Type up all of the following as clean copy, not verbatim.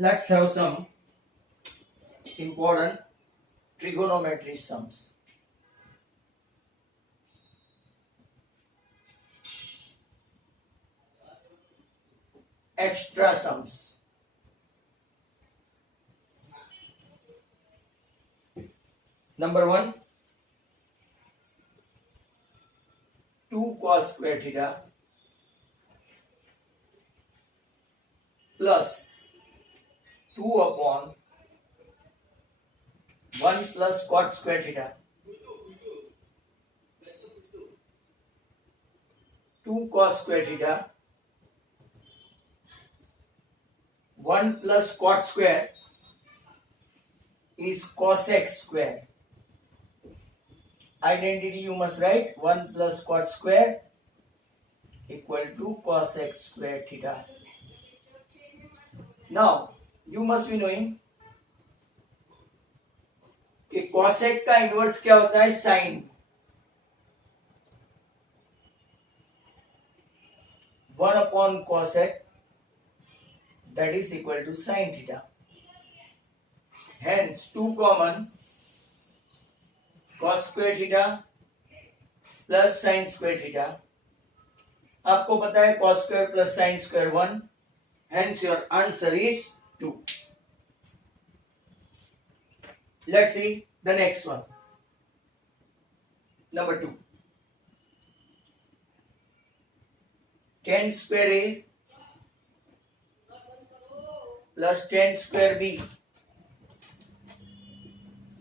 Let's have some important trigonometry sums. Extra sums. Number 1, 2 cos square theta plus 2 upon 1 plus cot square theta. 2 cos square theta 1 plus cot square is cosec square. Identity you must write 1 plus cot square equal to cosec square theta. Now you must be knowing कि cosec का inverse क्या होता है, sin. 1 upon cosec that is equal to sin theta. Hence 2 common cos square theta plus sin square theta. आपको पता है cos square plus sin square 1. Hence your answer is 2. Let's see the next one. Number 2. Tan square A plus tan square B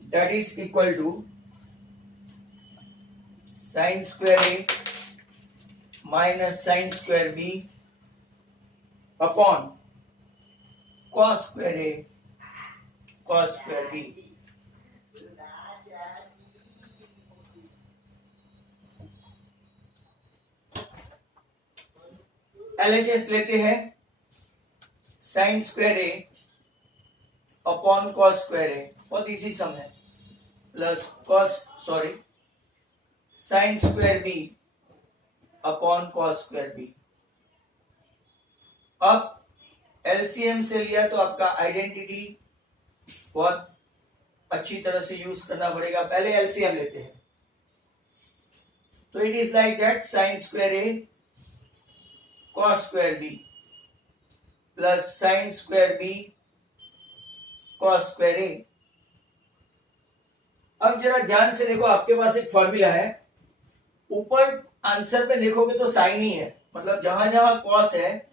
that is equal to sin square A minus sin square B upon cos square A cos square B. LHS लेते हैं sin square A upon cos square A, बहुत easy सम है, plus sin square B upon cos square B. अब LCM से लिया तो आपका identity बहुत अच्छी तरह से यूज करना पड़ेगा. पहले LCM लेते हैं तो it is like that sin square A cos square B plus sin square B cos square A. अब जरा ध्यान से देखो, आपके पास एक फॉर्मूला है, ऊपर आंसर में देखोगे तो साइन ही है, मतलब जहां जहां cos है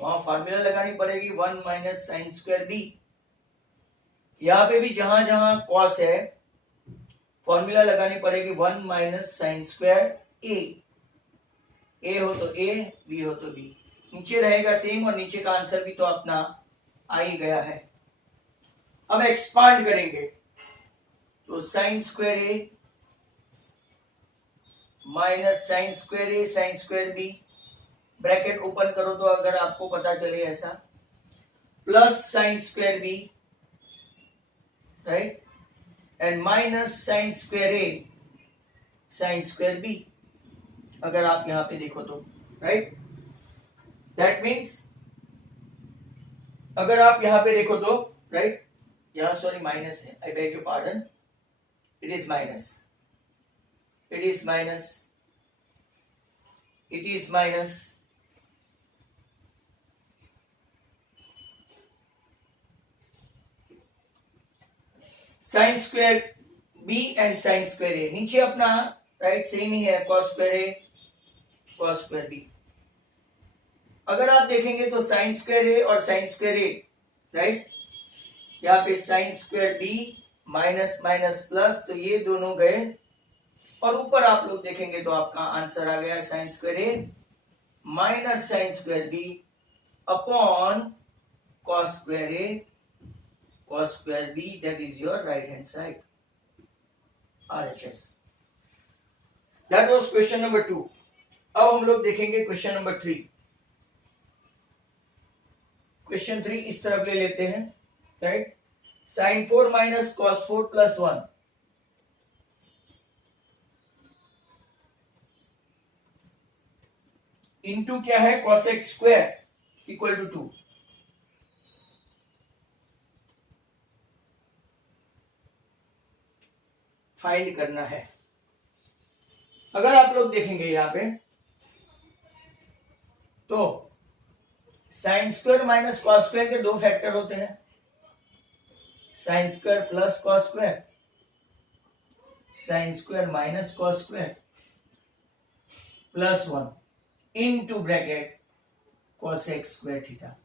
वहां फॉर्मूला लगानी पड़ेगी 1 माइनस साइन स्क्वायर बी. यहां पे भी जहां जहां cos है फॉर्मूला लगानी पड़ेगी 1 माइनस साइन स्क्वायर ए हो तो ए, बी हो तो बी. नीचे रहेगा सेम और नीचे का आंसर भी तो अपना आ ही गया है. अब एक्सपांड करेंगे तो sine square A minus sine square A sine square B, bracket open करो तो अगर आपको पता चले ऐसा, plus sine square B, right, and minus sine square A sine square B. अगर आप यहां पे देखो तो, राइट, दैट मीन्स अगर आप यहां पे देखो तो, राइट, यहां सॉरी माइनस है, I beg your pardon, it is minus, it is minus, it is minus. Sine square B and sine square A नीचे अपना राइट सेम ही है, cos square A cos square B. अगर आप देखेंगे तो साइन स्क्वायर ए और साइन स्क्वायर ए, right, यहाँ पे sine square B minus minus plus, तो ये दोनों गए और ऊपर आप लोग देखेंगे तो आपका आंसर आ गया sine square A minus sine square B upon cos square A cos square B. That is your right hand side, RHS. That was question number 2. अब हम लोग देखेंगे क्वेश्चन नंबर 3. क्वेश्चन 3 इस तरफ ले लेते हैं, right, sin 4 minus cos 4 plus 1 into क्या है cosec square equal to 2. Find करना है। अगर आप लोग देखेंगे यहां पे तो sine square minus cos square के दो फैक्टर होते हैं, sine square plus cos square, sine square minus cos square plus 1 into bracket cosec square theta.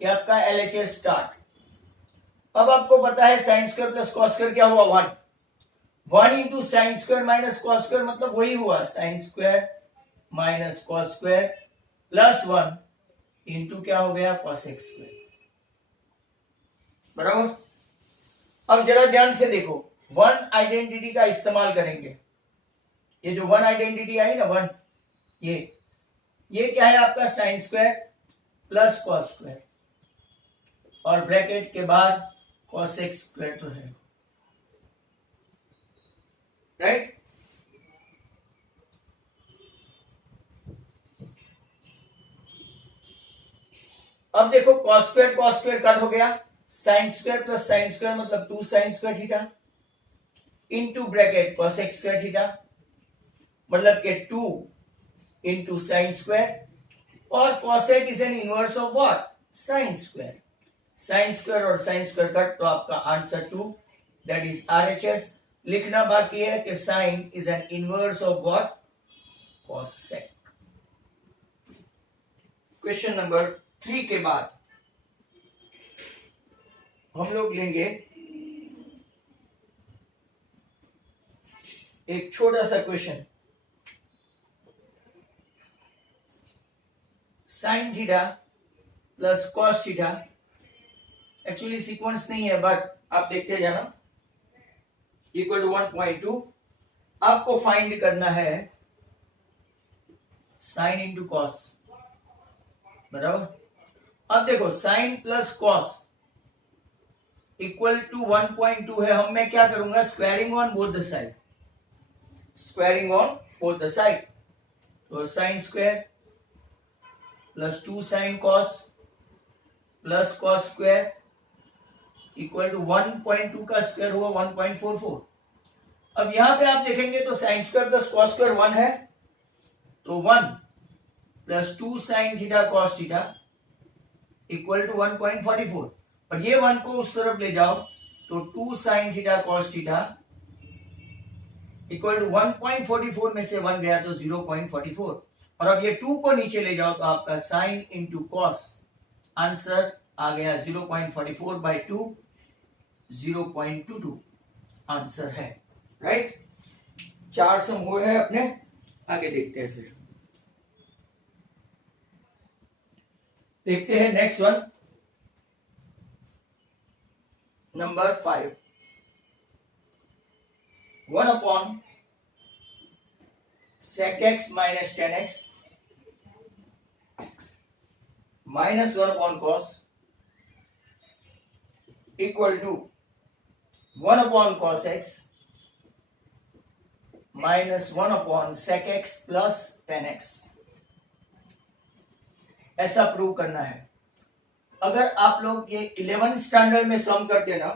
ये आपका LHS स्टार्ट। अब आपको पता है sine square plus cos square क्या हुआ, 1 into sine square minus cos square मतलब वही हुआ sine square minus cos square plus 1 into क्या हो गया cosec स्क्वायर, बराबर। अब जरा ध्यान से देखो, वन आइडेंटिटी का इस्तेमाल करेंगे। ये जो वन आइडेंटिटी आई ना, वन, ये क्या है आपका sign square plus cos square और ब्रैकेट के बाद cosec स्क्वायर तो है, राइट। अब देखो cos स्क्वायर कट हो गया, sine square plus sine square मतलब 2 sine square theta into bracket cosec square theta मतलब के 2 इंटू साइन स्क्वायर और cosec is an inverse of what, sign square. Sine square और साइन स्क्वायर कट तो आपका answer 2 that is RHS। लिखना बाकी है कि sine is an inverse of what, cosec। Question number 3 के बाद हम लोग लेंगे एक छोटा सा question, sine theta plus cos theta. Actually sequence नहीं है बट आप देखते जाना, इक्वल टू 1.2। आपको फाइंड करना है साइन इंटू कॉस, बराबर। अब देखो sine plus cos equal to 1.2 है, हम मैं क्या करूंगा, squaring on both the side, squaring on both the side. तो sine square plus 2 sine cos plus cos square equal to 1.2 का स्क्वायर हुआ 1.44। अब यहां पे आप देखेंगे तो sine square plus cos square 1 है, तो 1 plus 2 sine theta cos theta equal to 1.44। और ये 1 को उस तरफ ले जाओ तो 2 sine theta cos theta equal to 1.44 में से 1 गया तो 0.44। और अब ये 2 को नीचे ले जाओ तो आपका साइन इंटू कॉस, आंसर आ गया 0.44 बाई 2, 0.22 आंसर है, राइट। 4 सम हुए हैं अपने, आगे देखते हैं। फिर देखते हैं next one, number 5। 1 upon sec x minus 10x minus 1 upon cos equal to 1 upon cos x minus 1 upon sec x plus 10x, ऐसा प्रूव करना है। अगर आप लोग ये 11th स्टैंडर्ड में सम करते ना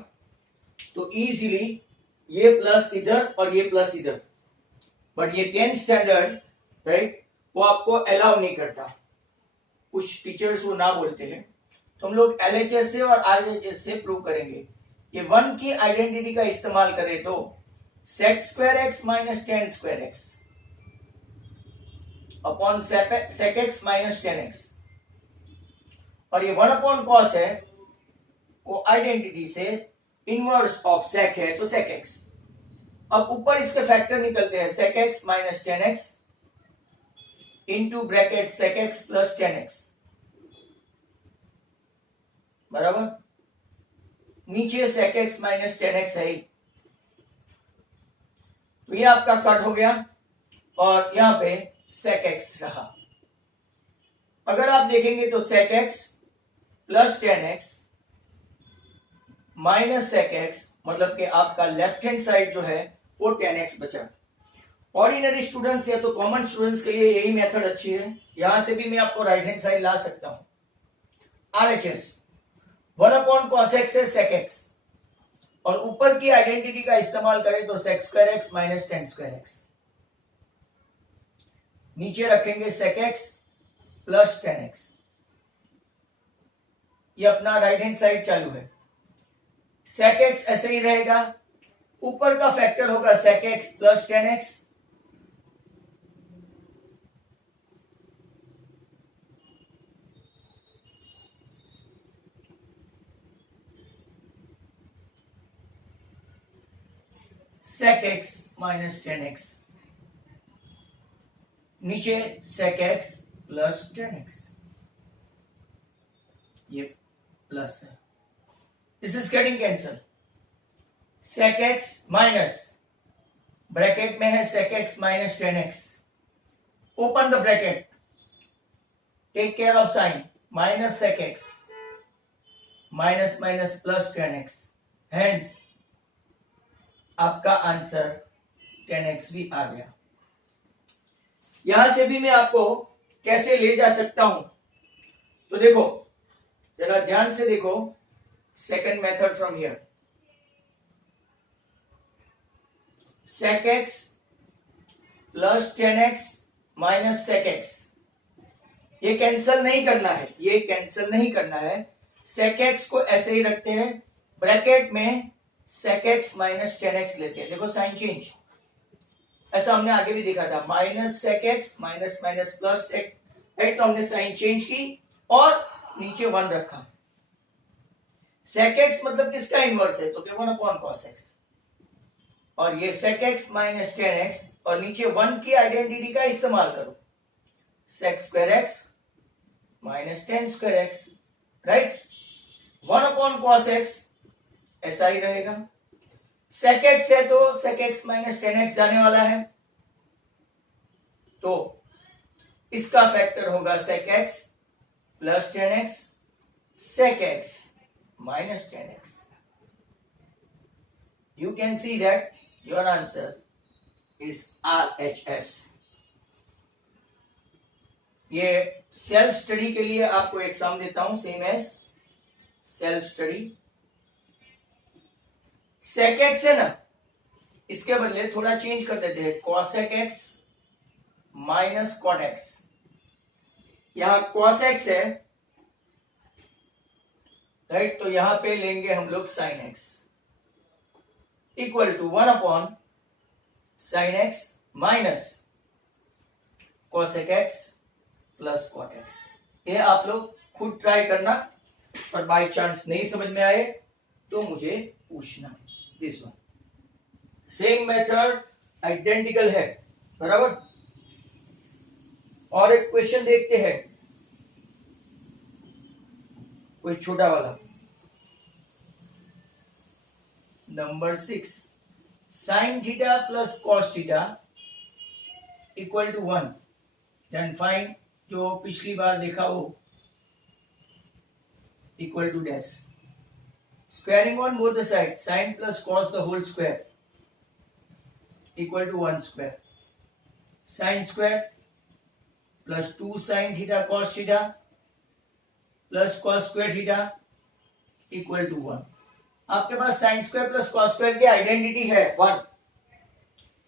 तो इजीली ये प्लस इधर और ये प्लस इधर, बट ये 10th स्टैंडर्ड, राइट, वो आपको अलाउ नहीं करता, कुछ टीचर्स वो ना बोलते हैं। तो हम लोग LHS से और RHS से प्रूव करेंगे कि 1 की आइडेंटिटी का इस्तेमाल करें तो sec square x minus 10 square x upon sec x minus 10x, और ये 1 अपॉन cos है वो आइडेंटिटी से इनवर्स ऑफ sec है तो sec x। अब ऊपर इसके फैक्टर निकलते हैं, sec x minus 10x into bracket sec x plus 10x, बराबर। नीचे sec x माइनस 10x है, तो ये आपका कट हो गया और यहां पे sec x रहा। अगर आप देखेंगे तो sec x plus 10x minus sec x मतलब कि आपका लेफ्ट हैंड साइड जो है वो 10x बचा। ऑर्डिनरी स्टूडेंट्स या तो कॉमन स्टूडेंट्स के लिए यही मेथड अच्छी है, यहां से भी मैं आपको राइट हैंड साइड ला सकता हूं। RHS 1 अपॉन cos x है sec x और ऊपर की आइडेंटिटी का इस्तेमाल करें तो sec square x minus tan square x, नीचे रखेंगे sec x plus ten x. ये अपना राइट हैंड साइड चालू है, sec x ऐसे ही रहेगा, ऊपर का फैक्टर होगा sec x plus ten x, sec x minus ten x, नीचे sec x plus ten x, ये प्लस है, this is getting cancel. sec x minus bracket में है sec x minus ten x, open the bracket, take care of sign, minus sec x minus minus plus ten x, hence आपका answer 10x भी आ गया। यहां से भी मैं आपको कैसे ले जा सकता हूं, तो देखो जरा ध्यान से देखो, second method from here, sec x plus 10x minus sec x, ये कैंसल नहीं करना है, ये कैंसल नहीं करना है, sec x को ऐसे ही रखते हैं, ब्रैकेट में sec x minus ten x लेते हैं, देखो साइन चेंज, ऐसा हमने आगे भी देखा था, minus sec x minus minus plus तो हमने साइन चेंज की और नीचे वन रखा, sec x मतलब किसका इनवर्स है, तो क्या 1 अपॉन cos x, और ये sec x minus ten x और नीचे वन की आइडेंटिटी का इस्तेमाल करो, sec square x minus tan square x, right, 1 upon cos x ऐसा ही रहेगा, sec x है तो sec x minus ten x जाने वाला है, तो इसका फैक्टर होगा sec x plus ten x, sec x minus ten x. You can see that your answer is RHS। ये सेल्फ स्टडी के लिए आपको एग्जाम देता हूं, same as self study. sec x है ना, इसके बदले थोड़ा चेंज कर देते हैं, cosec x minus cot x, यहां cos x है, राइट, तो यहां पे लेंगे हम लोग sin x equal to 1 upon sin x minus cosec x plus cot x। ये आप लोग खुद ट्राई करना, पर बाय चांस नहीं समझ में आए तो मुझे पूछना। This one same method identical है, बराबर। और एक क्वेश्चन देखते हैं, कोई छोटा वाला, number 6, sine theta plus cos theta equal to 1, then find, जो पिछली बार देखा वो, equal to dash, squaring on both the sides, sin plus cos the whole square equal to 1 square, sin square plus 2 sin theta cos theta plus cos square theta equal to 1। आपके पास sin square plus cos square की identity है 1,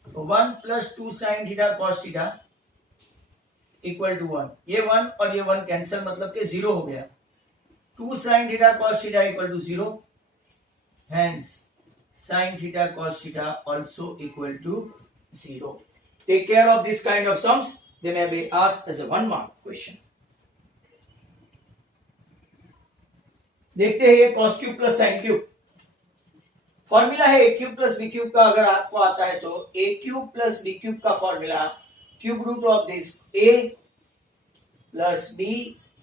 तो 1 plus 2 sin theta cos theta equal to 1, ये 1 और ये 1 cancel, मतलब कि 0 हो गया, 2 sin theta cos theta equal to 0, hence sin theta cos theta also equal to 0। Take care of this kind of sums, they may be asked as a 1 mark question। देखते हैं ये cos cube plus sin cube, formula है a cube plus b cube का, अगर आपको आता है तो a cube plus b cube का formula, cube root of this a plus b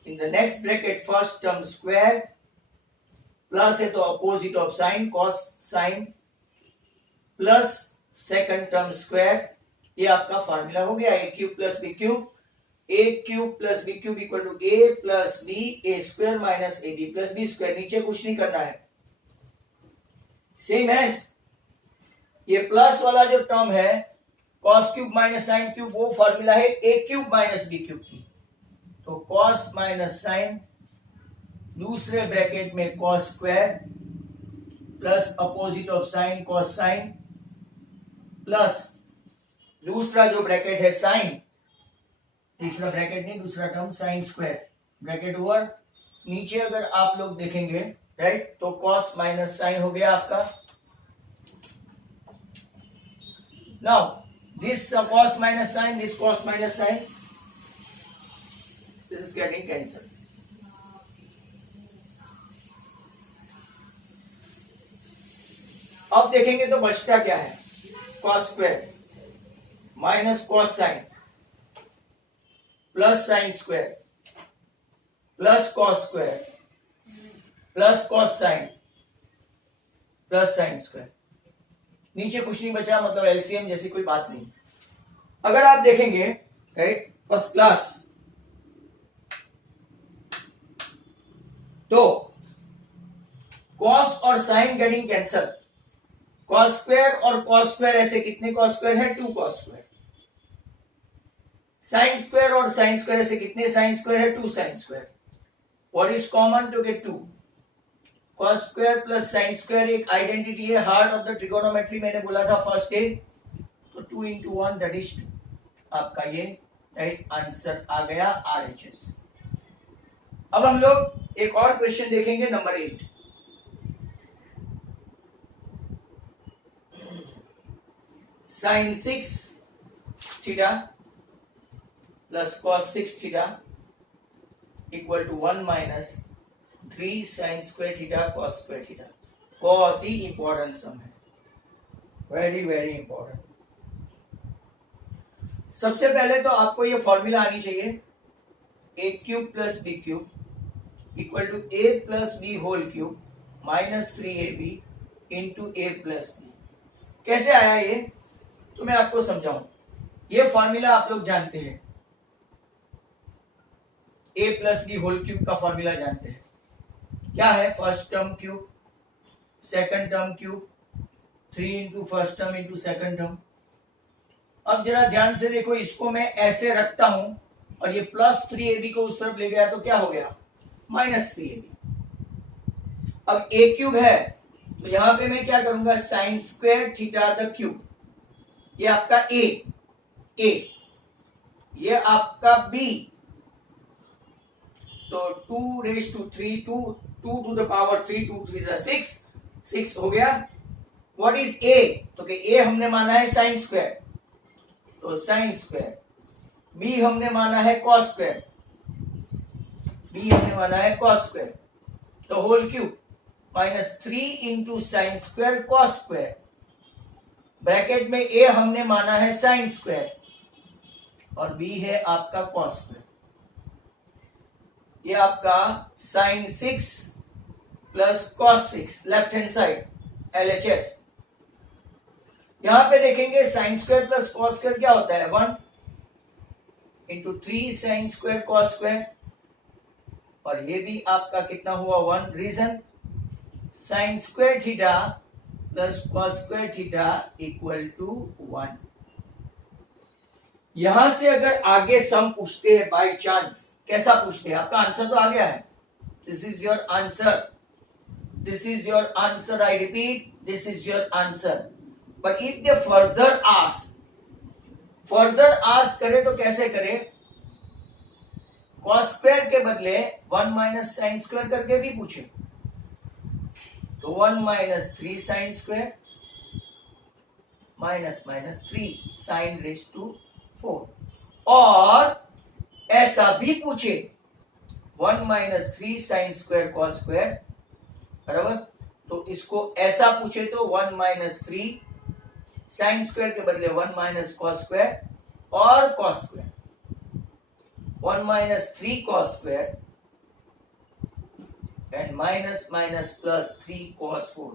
in the next bracket first term square, plus है तो opposite of sine, cos sine, plus second term square, ये आपका फार्मूला हो गया, A cube plus B cube, A cube plus B cube equal to A plus B A square minus A B plus B square, नीचे कुछ नहीं करना है, same as ये प्लस वाला जो टर्म है cos cube minus sine cube, वो फॉर्मूला है ए क्यूब माइनस बी क्यूब की, तो कॉस माइनस साइन, दूसरे ब्रैकेट में cos square plus opposite of sine cos sine plus दूसरा जो ब्रैकेट है साइन, दूसरा ब्रैकेट नहीं दूसरा term sine square bracket over, नीचे अगर आप लोग देखेंगे राइट तो कॉस माइनस साइन हो गया आपका. Now this cos minus sin, this cos minus sin, this is getting cancelled. अब देखेंगे तो बचता क्या है, cos square minus cos sine plus sine square plus cos square plus cos sine plus sine square. नीचे कुछ नहीं बचा, मतलब एलसीएम जैसी कोई बात नहीं. अगर आप देखेंगे राइट फर्स्ट क्लास तो cos और sine getting cancel, cos square और cos स्क्वायर ऐसे कितने cos स्क्वायर है, 2 cos स्क्वायर. साइन स्क्वायर और साइन स्क्वायर ऐसे कितने साइन स्क्वायर है, 2 sine square. What is common to get 2? cos square plus sine square एक आइडेंटिटी है, हार्ट ऑफ द ट्रिगोनोमेट्री मैंने बोला था फर्स्ट डे. तो 2 into 1 दैट इज 2. आपका ये राइट आंसर आ गया RHS. अब हम लोग एक और क्वेश्चन देखेंगे number 8. Sine 6 theta plus cos 6 theta equal to 1 minus 3 sine square theta cos square theta. बहुत ही इंपॉर्टेंट सम है, वेरी वेरी इंपॉर्टेंट. सबसे पहले तो आपको ये फॉर्मूला आनी चाहिए, A cube plus B cube equal to A plus B whole cube minus 3ab into A plus B. कैसे आया ये तो मैं आपको समझाऊं. ये फॉर्मूला आप लोग जानते हैं, ए प्लस बी होल क्यूब का फॉर्मूला जानते हैं. क्या है, first term cube second term cube 3 into first term into second term. अब जरा ध्यान से देखो, इसको मैं ऐसे रखता हूं और ये प्लस 3ab को उस तरफ ले गया तो क्या हो गया, माइनस 3ab. अब ए क्यूब है तो यहां पे मैं क्या करूंगा, sine square theta the cube. ये आपका ए, ये आपका बी. तो 2 raise to 3 2 to the power 3 2 3 6 हो गया. व्हाट इज ए, तो कि ए हमने माना है साइन स्क्वायर तो साइन स्क्वायर. बी हमने माना है कॉस स्क्वायर, बी हमने माना है कॉस स्क्वायर. तो whole cube minus 3 into sine square cos square. Bracket में ए हमने माना है साइन स्क्वायर और बी है आपका कॉस स्क्वायर. ये आपका sine 6 plus cos 6 left hand side LHS. यहां पे देखेंगे sine square plus cos square क्या होता है, 1 into 3 sine square cos square. और ये भी आपका कितना हुआ, 1. Reason sine square theta plus cos square theta equal to 1. यहां से अगर आगे सम पूछते हैं बाय चांस, कैसा पूछते हैं, आपका आंसर तो आ गया है, this is your answer, this is your answer, I repeat this is your answer. But if they further ask करे तो कैसे करे, कॉस स्क्वायर के बदले 1 माइनस साइन स्क्वायर करके भी पूछे तो 1 minus 3 sine square minus 3 sine raise to 4. और ऐसा भी पूछे 1 minus 3 sine square cos square बराबर. तो इसको ऐसा पूछे तो 1 माइनस 3 साइन स्क्वायर के बदले 1 माइनस कॉस स्क्वायर और cos square. 1 minus 3 cos square and minus minus plus 3 cos 4.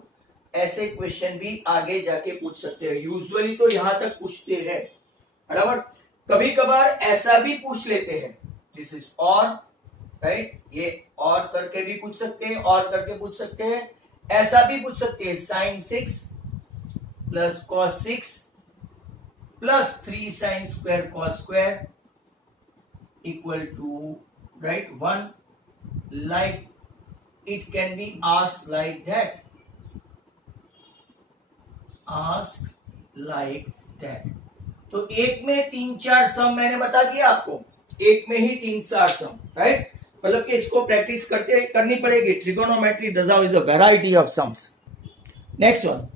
ऐसे क्वेश्चन भी आगे जाके पूछ सकते हैं. यूजुअली तो यहां तक पूछते हैं बराबर. कभी कभार ऐसा भी पूछ लेते हैं, दिस इज और राइट, ये और करके भी पूछ सकते हैं, और करके पूछ सकते हैं, ऐसा भी पूछ सकते हैं sine 6 plus cos 6 plus 3 sine square cos square equal to right 1. Like it can be asked like that. Ask like that. तो एक में 3-4 सम मैंने बता दिया आपको, एक में ही 3-4 सम, राइट। मतलब कि इसको प्रैक्टिस करनी पड़ेगी। Trigonometry does have is a variety of sums. Next one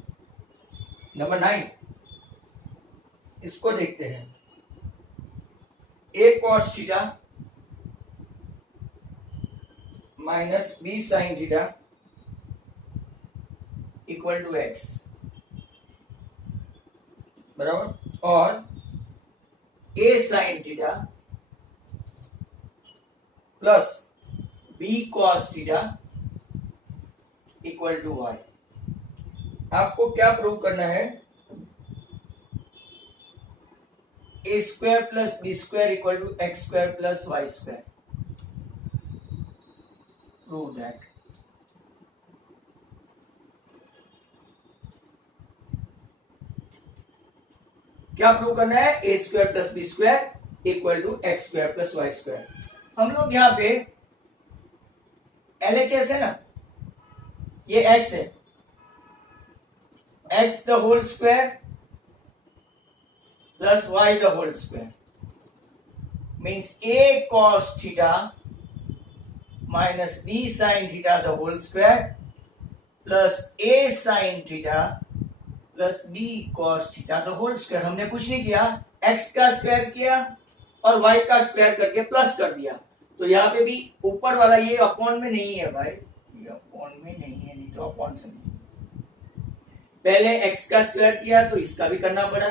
number 9, इसको देखते हैं। a cos theta minus b sin theta equal to x, बराबर, और a sin theta plus b cos theta equal to y। आपको क्या prove करना है? a square plus b square equal to x square plus y square. Prove that. क्या prove करना है? a square plus b square equal to x square plus y square. हम लोग यहाँ पे LHS है ना, ये x है, x the whole square plus y the whole square means a cos theta minus b sin theta the whole square plus a sin theta plus b cos theta the whole square. हमने कुछ नहीं किया, x का square किया और y का square करके plus कर दिया। तो यहाँ पे भी ऊपर वाला ये अपॉन में नहीं है भाई, ये अपॉन में नहीं है, नहीं तो अपॉन से नहीं। पहले x का स्क्वायर किया तो इसका भी करना पड़ा,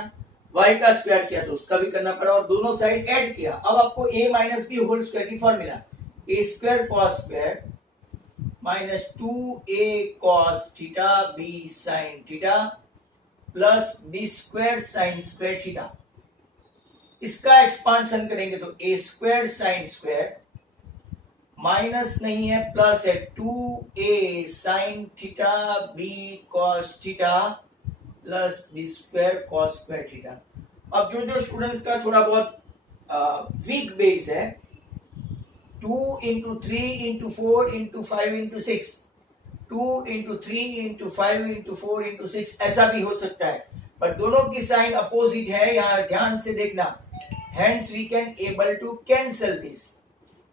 y का स्क्वायर किया तो उसका भी करना पड़ा, और दोनों साइड ऐड किया। अब आपको a minus B whole square की formula, a square cos square minus 2a cos theta b sin theta plus b square sin square theta. इसका एक्सपांशन करेंगे तो a square sin square minus नहीं है plus है 2a sin theta b cos theta plus b square cos square theta. अब जो students का थोड़ा बहुत वीक बेस है, 2 into 3 into 4 into 5 into 6, 2 into 3 into 5 into 4 into 6 ऐसा भी हो सकता है, पर दोनों की साइन अपोजिट है, यहाँ ध्यान से देखना। Hence we can able to cancel this।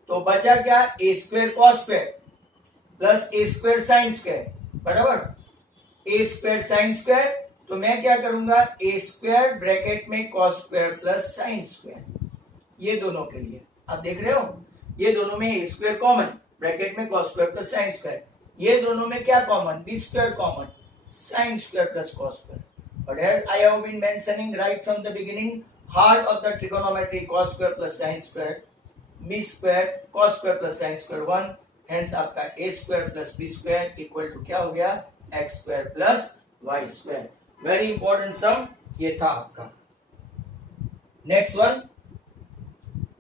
तो बचा क्या? a square cos square plus a square sine square, बराबर, a स्क्वायर साइन स्क्वायर। तो मैं क्या करूंगा? a स्क्वायर ब्रैकेट में cos square plus sine square, ये दोनों के लिए आप देख रहे हो, ये दोनों में a स्क्वायर कॉमन ब्रैकेट में cos square plus sine square, ये दोनों में क्या common? b square common sign square plus cos square. But as I have been mentioning right from the beginning, heart of the trigonometry cos square plus sin square, b square cos square plus sin square 1, hence आपका a square plus b square equal to क्या हो गया? x square plus y square। Very important sum ये था आपका। Next one,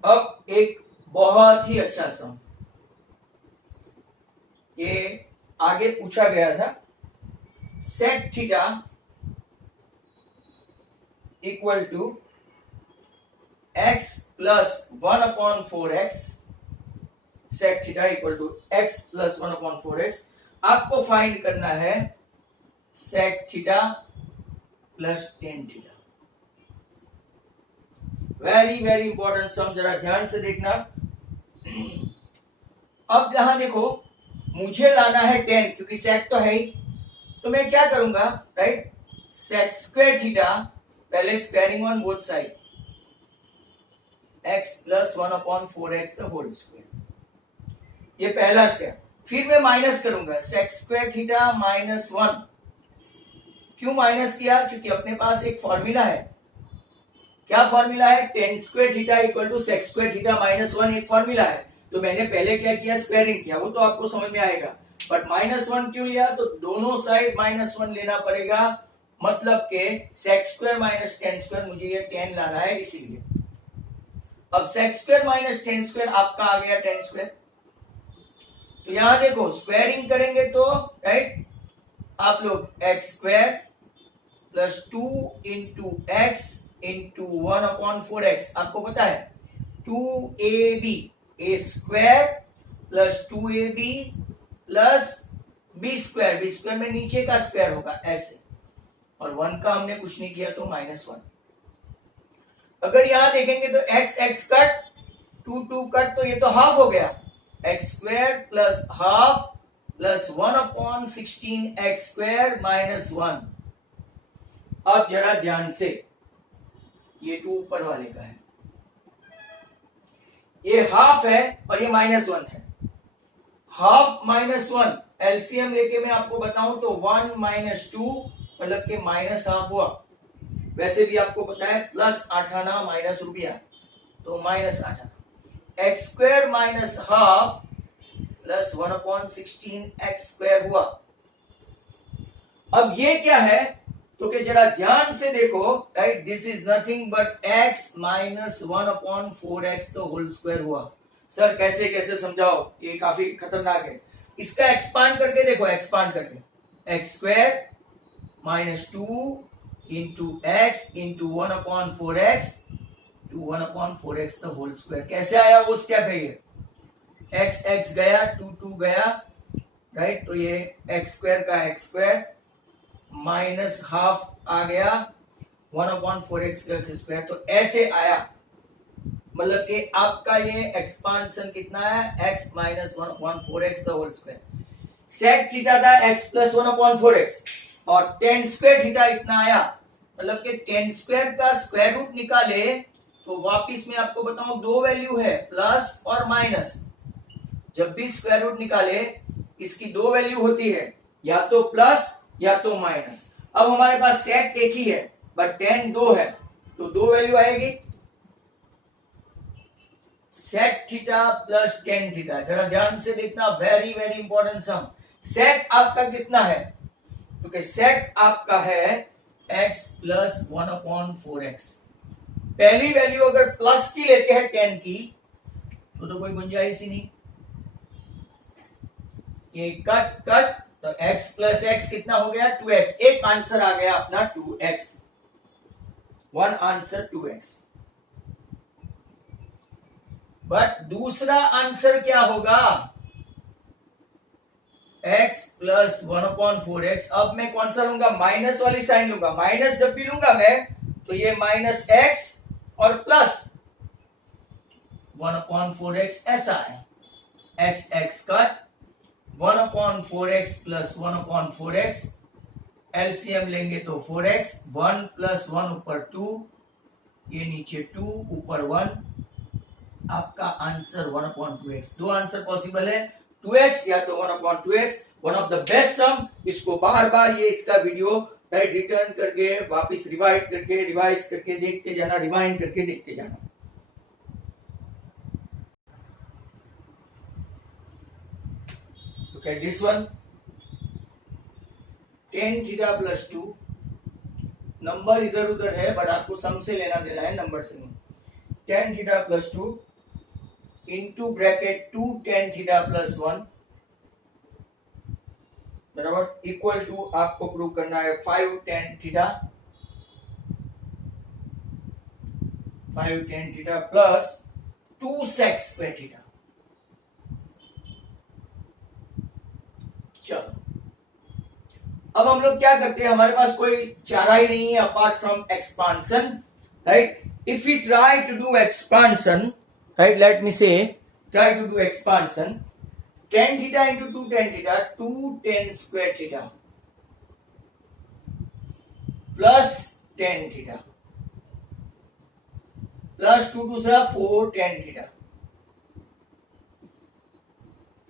अब एक बहुत ही अच्छा सम, ये आगे पूछा गया था। Sec theta equal to x plus 1/4x, sec theta equal to x plus 1/4x। आपको फाइंड करना है sec theta plus tan theta. Very very important sum, जरा ध्यान से देखना। अब यहां देखो, मुझे लाना है 10 क्योंकि सेक तो है ही, तो मैं क्या करूंगा? राइट, सेक स्क्वायर थीटा, पहले squaring on both side, x plus 1/4x the whole square, ये पहला स्टेप। फिर मैं माइनस करूंगा, सेक स्क्वायर थीटा माइनस 1। क्यों माइनस किया? क्योंकि अपने पास एक फॉर्मूला है। क्या फॉर्मूला है? Tan square theta equal to sec square theta minus 1 एक फॉर्मूला है। तो मैंने पहले क्या किया? स्क्वायरिंग किया, वो तो आपको समझ में आएगा। बट -1 क्यों लिया? तो दोनों साइड -1 लेना पड़ेगा, मतलब के sec square minus tan square, मुझे ये 10 लाना है इसीलिए। अब sec square minus tan square आपका आ गया 10 स्क्वायर। तो यहां देखो, स्क्वायरिंग करेंगे तो राइट, आप लोग x square plus 2 into X into 1/4x, आपको पता है 2ab, a square plus 2ab plus b square, b square में नीचे का स्क्वायर होगा ऐसे, और 1 का हमने कुछ नहीं किया तो -1। अगर यहां देखेंगे तो x x कट 2 कट, तो ये तो हाफ हो गया, x square plus half plus 1/16 x square -1। अब जरा ध्यान से, ये 2 ऊपर वाले का है, ये हाफ है और ये -1 है। हाफ -1 एलसीएम लेके मैं आपको बताऊं तो 1 - 2 मतलब के -हाफ हुआ। वैसे भी आपको पता है प्लस 8 आना माइनस रुपया, तो -8 आना, x square minus half plus 1/16 x square हुआ। अब ये क्या है, तो कि जरा ध्यान से देखो, right, this is nothing but x minus 1/4x तो होल स्क्वायर हुआ। सर कैसे कैसे समझाओ, ये काफी खतरनाक है। इसका एक्सपांड करके देखो, एक्सपांड करके X square minus 2 into X into 1/4x to 1/4x the whole square. कैसे आया वो स्टेप है ये, एक्स एक्स गया, 2 गया, राइट, तो ये एक्स स्क्वायर का एक्स स्क्वायर माइनस हाफ आ गया 1/4x स्क्वायर, तो ऐसे आया। मतलब कि आपका ये एक्सपांशन कितना है, x minus 1/4x the whole square. Sec theta था x प्लस 1/4x और tan स्क्वायर थीटा इतना आया। मतलब कि tan स्क्वायर का स्क्वायर रूट निकाले तो वापिस मैं आपको बताऊं दो वैल्यू है, प्लस और माइनस। जब भी स्क्वायर रूट निकाले इसकी दो वैल्यू होती है, या तो प्लस या तो माइनस। अब हमारे पास सेक एक ही है बट tan 2 है, तो दो वैल्यू आएगी, sec theta plus tan theta. जरा ध्यान से देखना, very very important sum. Sec आपका कितना है, क्योंकि सेक आपका है x प्लस 1/4x। पहली वैल्यू अगर प्लस की लेते हैं tan की तो कोई गुंजाइश ही नहीं, ये कट कट, तो x प्लस x कितना हो गया 2x। एक आंसर आ गया अपना 2x, one answer 2x। But दूसरा आंसर क्या होगा, x प्लस 1/4x। अब मैं कौन सा लूंगा, माइनस वाली साइन लूंगा। माइनस जब भी लूंगा मैं तो ये माइनस x और प्लस 1/4x ऐसा है, x x cut 1/4x plus 1/4x, LCM लेंगे तो 4x, 1 प्लस 1 ऊपर 2, ये नीचे 2 ऊपर 1, आपका आंसर 1/2x। दो आंसर पॉसिबल है, 2x या तो 1/2x, one of the best sum. इसको बार बार ये इसका वीडियो राइट रिटर्न करके वापस रिवाइज करके देखते जाना, रिवाइंड करके देखते जाना। Look at this one, tan theta plus 2, number इधर उधर है बट आपको सम से लेना देना है, नंबर से नहीं। tan थीटा प्लस 2 इंटू ब्रैकेट 2 tan थीटा प्लस 1 बराबर इक्वल टू, आपको प्रूव करना है 5 tan theta, 5 tan theta plus 2 sec square theta. चलो अब हम लोग क्या करते हैं, हमारे पास कोई चारा ही नहीं है apart from expansion, right. If we try to do expansion, right, let me say, try to do expansion, tan theta into 2 tan theta, 2 tan square theta plus tan theta plus 2 2 से 4 tan theta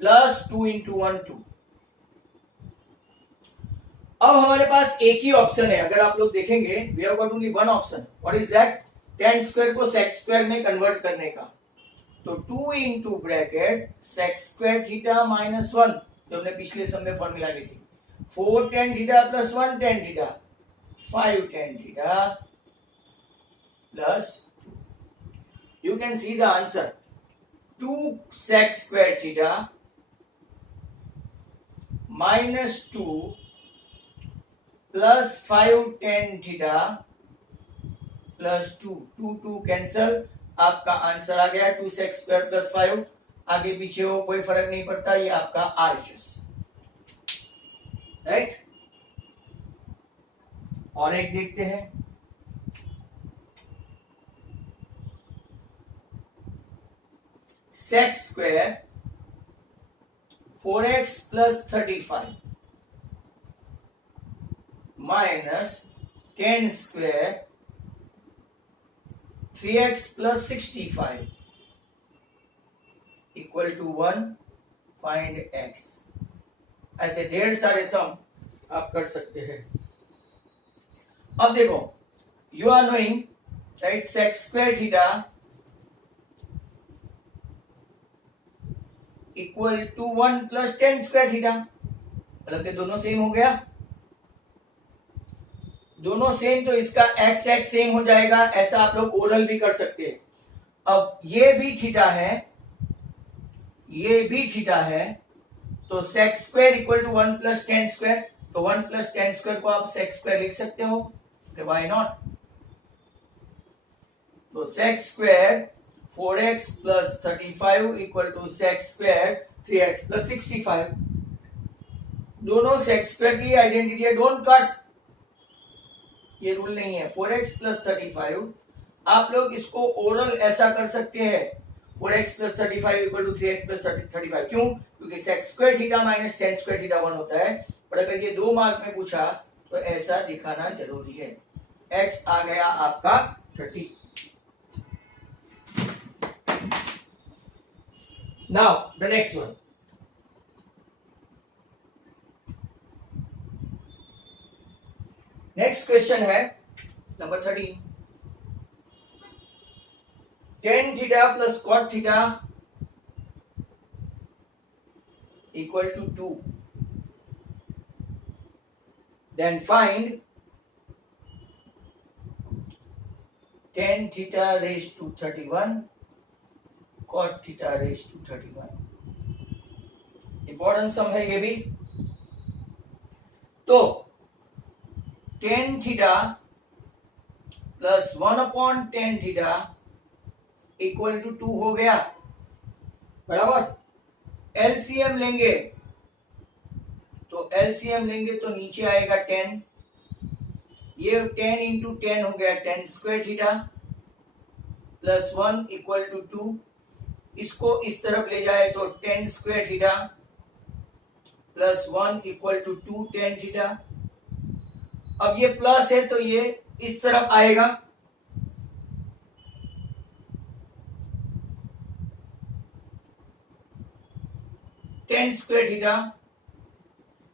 plus 2 into 1 2। अब हमारे पास एक ही option है, अगर आप लोग देखेंगे we have got only one option, what is that, tan square को sec स्क्वायर में कन्वर्ट करने का। तो 2 इंटू bracket sec square theta minus 1, जो हमने पिछले समय फॉर्मूला ली थी, 4 tan theta plus 1 tan theta, 5 tan theta plus 2। You can see the answer, 2 sec square theta minus 2 plus 5 tan theta plus 2, 2 2 cancel, आपका आंसर आ गया 2 sec स्क्वायर प्लस 5। आगे पीछे हो कोई फर्क नहीं पड़ता, ये आपका RHS, राइट। और एक देखते हैं, sec square 4x plus 35 minus tan square 3x plus 65 equal to 1, find x। ऐसे ढेर सारे सम आप कर सकते हैं। अब देखो, you are knowing right, sec square theta equal to 1 plus tan square theta, मतलब कि दोनों सेम हो गया, दोनों सेम, तो इसका एक्स एक्स सेम हो जाएगा। ऐसा आप लोग ओरल भी कर सकते हैं। अब ये भी थीटा है, ये भी थीटा है, तो sec square equal to 1 plus tan square, तो 1 प्लस टेन स्क्वायर को आप सेक्स स्क्वायर लिख सकते हो, व्हाई नॉट। तो sec square 4x plus 35 equal to sec square 3x plus 65। दोनों सेक्स स्क्वायर की आइडेंटिटी है, डोंट कट, ये रूल नहीं है। 4x प्लस 35 आप लोग इसको ओरल ऐसा कर सकते हैं, 4x plus 35 equal to 3x plus 35। क्यों? क्योंकि sex square theta minus tan square theta 1 होता है, पर अगर ये 2 मार्क में पूछा तो ऐसा दिखाना जरूरी है। x आ गया आपका 30। Now the next one, next question है number 13। Tan theta plus cot theta equal to 2, then find tan theta raise to 31 cot theta raised to 31। Important sum है ये भी। तो tan theta plus 1/10 theta equal to 2 हो गया, बराबर। LCM लेंगे, तो एलसीएम लेंगे तो नीचे आएगा 10, ये 10 इंटू 10 हो गया 10 square theta plus 1 equal to 2। इसको इस तरफ ले जाए तो 10 square theta plus 1 equal to 2 tan theta. अब ये प्लस है तो ये इस तरफ आएगा, tan square theta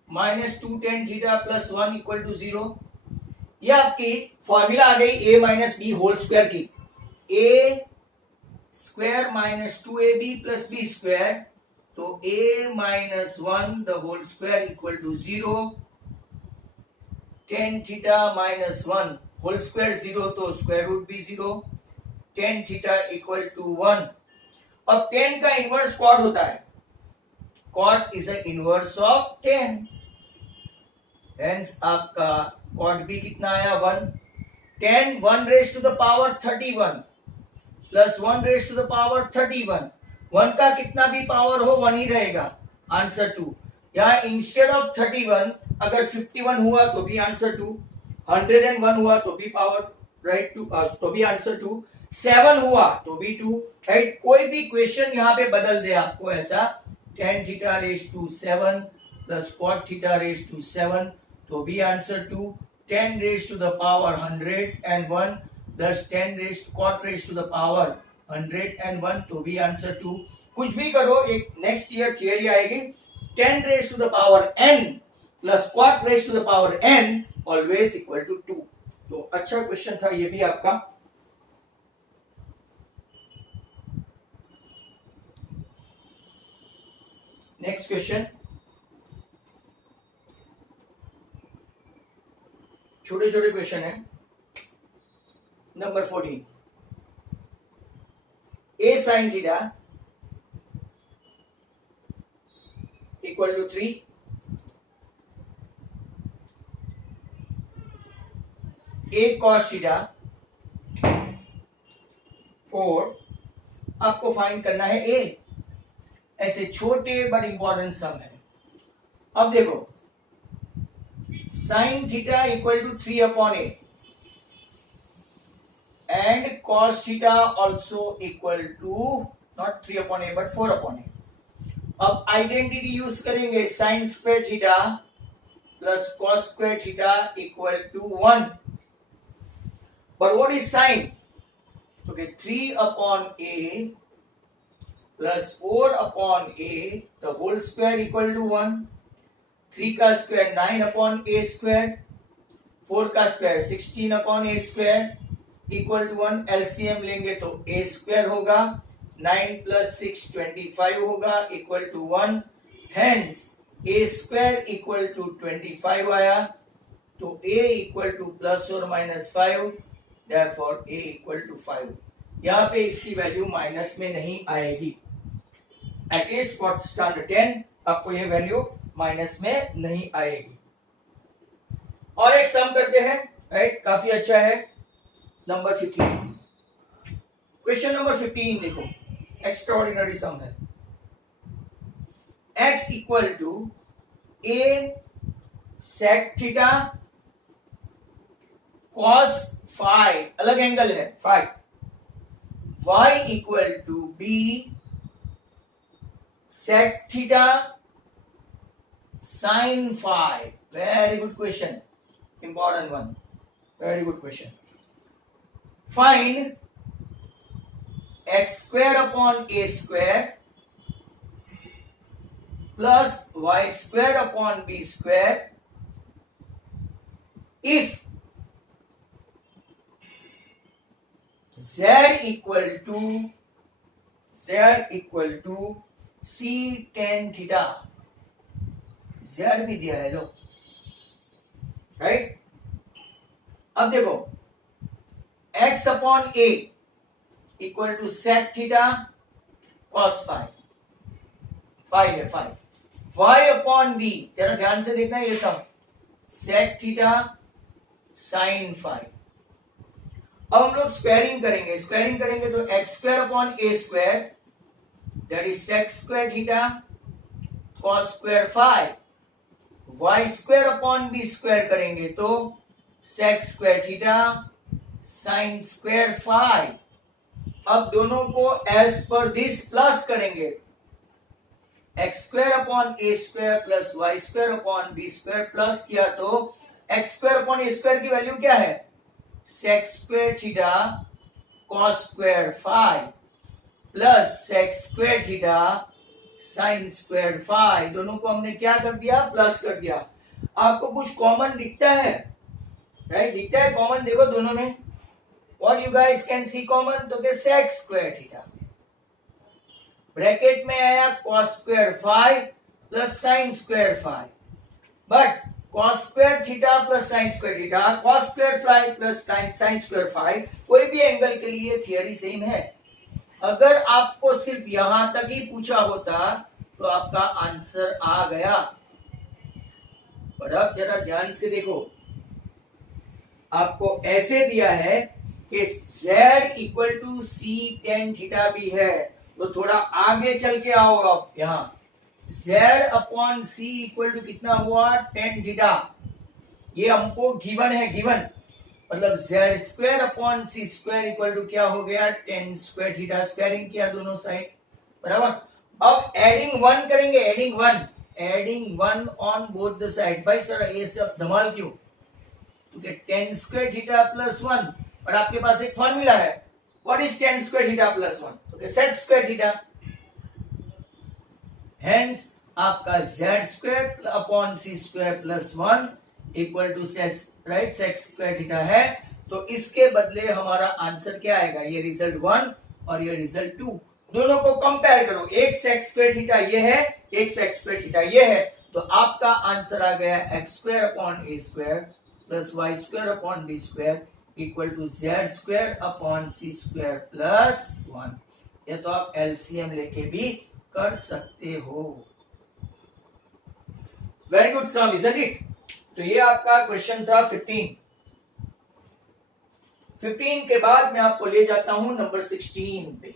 minus 2 tan theta plus 1 equal to 0। ये आपकी फॉर्मूला आ गई a minus B whole square की, a square minus 2ab plus B square, तो a minus 1 the whole square equal to 0, tan theta minus 1 whole square 0 तो square root भी 0, tan theta equal to 1। अब 10 का inverse cot होता है, cot is a inverse of 10, hence आपका cot भी कितना आया 1। 10 1 raise to the power 31 plus 1 raise to the power 31, 1 का कितना भी पावर हो 1 ही रहेगा, आंसर 2। यहाँ इंस्टेड ऑफ 31 अगर 51 हुआ तो भी आंसर 2, 101 हुआ तो भी पावर राइट 2 तो भी आंसर 2, 7 हुआ तो भी 2, राइट। कोई भी क्वेश्चन यहाँ पे बदल दे आपको ऐसा, tan theta raise to 7 plus cot theta raise to 7 तो भी answer 2, 10 raise to the power 101 plus 10 raise cot raise to the power 101 तो भी आंसर 2। कुछ भी करो, एक नेक्स्ट ईयर थियरी आएगी, 10 raise to the power n plus cot raise to the power n always equal to 2। तो अच्छा question था ये भी आपका। नेक्स्ट क्वेश्चन, छोटे छोटे क्वेश्चन है। Number 14, a sin theta equal to 3, a cos theta 4, आपको फाइंड करना है a। ऐसे छोटे बट इंपॉर्टेंट सम है। अब देखो, sine theta equal to 3 upon A and cos theta also equal to not 3 upon A but 4 upon A. अब identity use करेंगे, sine square theta plus cos square theta equal to 1. But what is sine? Okay, 3 upon a plus 4 upon a, the whole square equal to 1. 3 का square 9 upon a square, 4 का square 16 upon a square equal to 1. LCM लेंगे तो a square होगा, 9 plus 6 25 होगा equal to 1. Hence a square equal to 25 आया, तो a equal to plus or minus 5. Therefore a equal to 5. यहाँ पे इसकी वैल्यू माइनस में नहीं आएगी. एटलीस्ट फॉर स्टैंडर्ड 10 आपको ये वैल्यू माइनस में नहीं आएगी. और एक सम करते हैं, राइट, काफी अच्छा है. नंबर 15, क्वेश्चन नंबर 15 देखो, एक्स्ट्राऑर्डिनरी सम है. x equal to a sec theta cos phi, अलग एंगल है phi, y equal to b sec theta sin phi. Very good question, important one, very good question. Find x square upon a square plus y square upon b square if z equal to c tan theta. z भी दिया है लो, right. अब देखो x अपॉन a equal to sec theta cos phi, phi है phi. y upon b, जरा ध्यान से देखना ये सब, sec थीटा sin फाई. अब हम लोग स्क्वायरिंग करेंगे तो x square upon a square that is sec square theta cos square phi. y square upon b square करेंगे तो sec square theta sin square phi. अब दोनों को एज पर दिस प्लस करेंगे, x square upon a square plus y square upon b square plus किया तो x square upon a square की value क्या है? sec square theta cos square phi plus sec square theta sin square phi. दोनों को हमने क्या कर दिया? प्लस कर दिया. आपको कुछ कॉमन दिखता है, राइट? दिखता है कॉमन, देखो दोनों में. What you guys can see common? तो क्या sec स्क्वायर थीटा ब्रैकेट में आया cos square phi plus sin square phi. But cos square theta plus sin square theta, cos square phi plus sin square phi, कोई भी angle के लिए theory same है. अगर आपको सिर्फ यहां तक ही पूछा होता तो आपका आंसर आ गया. पर अब जरा ध्यान से देखो, आपको ऐसे दिया है कि z equal to C tan theta भी है, तो थोड़ा आगे चल के आओ. आप यहां z upon C equal to कितना हुआ? Tan theta. ये हमको गिवन है, गिवन मतलब z square upon C square equal to क्या हो गया? Ten square theta. स्क्वायरिंग किया दोनों साइड, बराबर. अब एडिंग वन करेंगे, adding one on both the side. भाई सर ये सब धमाल क्यों? क्योंकि tan square theta plus one, और आपके पास एक फॉर्मूला है. What is tan square theta plus one? तो सेक स्क्वायर थीटा. हेंस आपका z square upon C square plus one equal to right sec square theta है. तो इसके बदले हमारा आंसर क्या आएगा? ये रिजल्ट वन और ये रिजल्ट टू. दोनों को कंपेयर करो, एक सेक स्क्वायर थीटा ये है, एक सेक स्क्वायर थीटा ये है, तो आपका आंसर आ गया X square upon A square plus Y square upon B square equal to Z square upon C square plus one. ये तो आप एलसीएम लेके भी कर सकते हो. Very good sum, isn't it? तो ये आपका क्वेश्चन था 15. 15 के बाद मैं आपको ले जाता हूं नंबर 16 पे.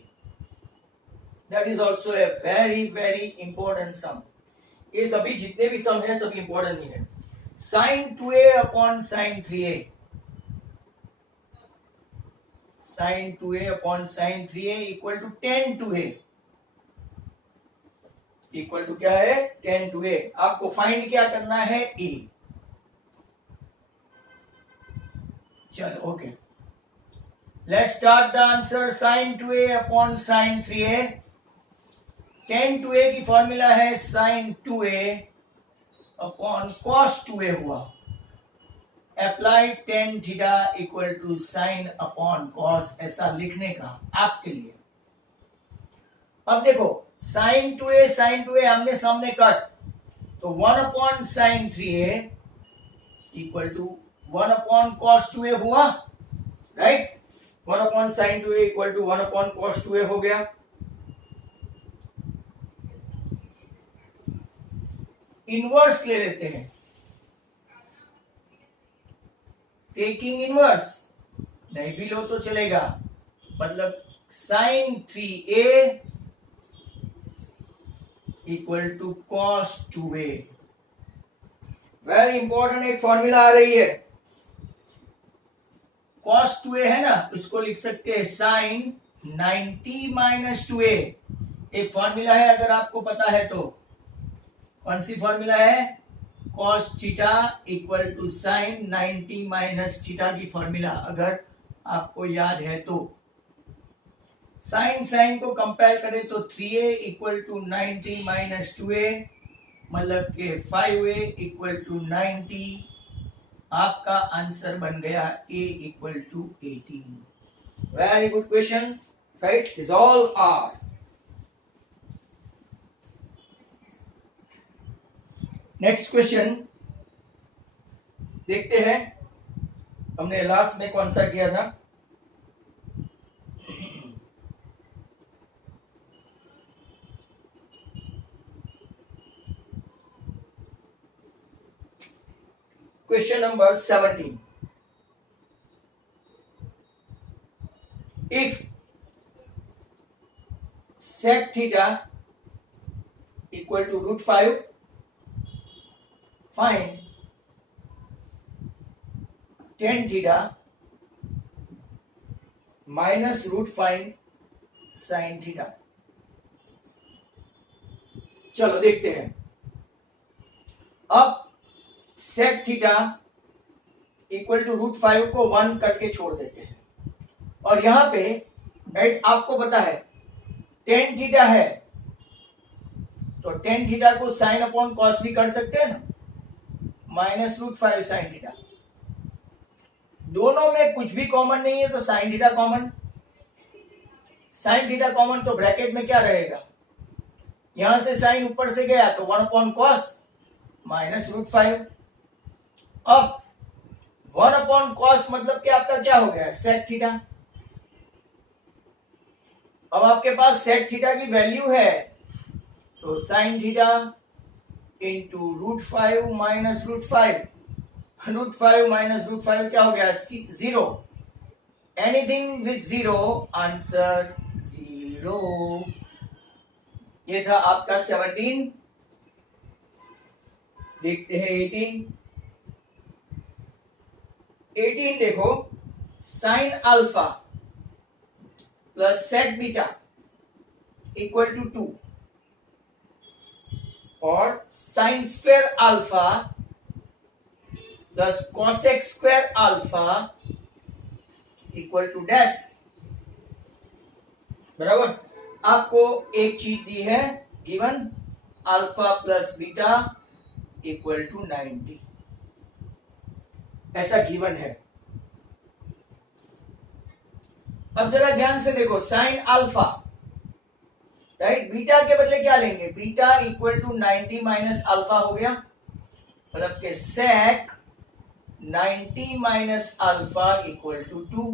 That is also a very very important sum. ये सभी जितने भी सम है सभी इंपॉर्टेंट ही है. Sine 2a upon sine 3a, sine 2a upon sine 3a equal to tan 2a, equal to क्या है, टेन 2a। आपको फाइंड क्या करना है, a। चलो okay, let's start the answer. Sine 2a upon sine 3a, tan 2a की formula है sine 2a upon cos 2a हुआ, apply tan theta equal to sine upon cos, ऐसा लिखने का आपके लिए। अब देखो साइन 2a आमने सामने कट, तो 1 upon sine 3a equal to 1 upon cos 2a हुआ, right. 1 upon sine 2a equal to 1 upon cos 2a हो गया। इनवर्स ले लेते हैं, टेकिंग इनवर्स, नहीं भी लो तो चलेगा, मतलब sine 3a equal to cos 2a। Very important एक फॉर्मूला आ रही है, कॉस 2a है ना, इसको लिख सकते हैं साइन 90 माइनस 2a। एक फॉर्मूला है, अगर आपको पता है तो, कौन सी फॉर्मूला है, cos theta equal to sine 90 minus theta की फॉर्मूला, अगर आपको याद है तो। साइन साइन को कंपेयर करें तो 3a equal to 90 minus 2a, मतलब के 5a इक्वल टू 90। आपका आंसर बन गया a equal to 18। Very good question, right, is all are. Next question देखते हैं, हमने लास्ट में कौन सा किया था, question number 17। If sec theta equal to root 5, find tan theta minus root 5 sin theta। चलो देखते हैं। अब sec theta equal to root 5 को 1 करके छोड़ देते हैं, और यहां पे राइट आपको पता है tan थीटा है, तो tan थीटा को साइन अपॉन कॉस भी कर सकते हैं ना, माइनस रूट 5 साइन थीटा। दोनों में कुछ भी कॉमन नहीं है तो sine theta common, sine theta common, तो ब्रैकेट में क्या रहेगा, यहां से साइन ऊपर से गया तो 1 अपॉन कॉस माइनस रूट 5। अब 1 अपॉन कॉस मतलब कि आपका क्या हो गया, सेक थीटा। अब आपके पास सेक थीटा की वैल्यू है, तो sine theta into root 5 minus root 5, root 5 minus root 5 क्या हो गया, 0। Anything with 0 answer 0। ये था आपका 17। देखते हैं 18 देखो, sine alpha plus sec beta equal to 2, और sine square alpha plus cosec square alpha equal to dash, बराबर। आपको एक चीज दी है given, alpha plus beta equal to 90, ऐसा गिवन है। अब जरा ध्यान से देखो, साइन अल्फा राइट, बीटा के बदले क्या लेंगे, beta equal to 90 minus alpha हो गया, मतलब के sec 90 minus alpha equal to 2।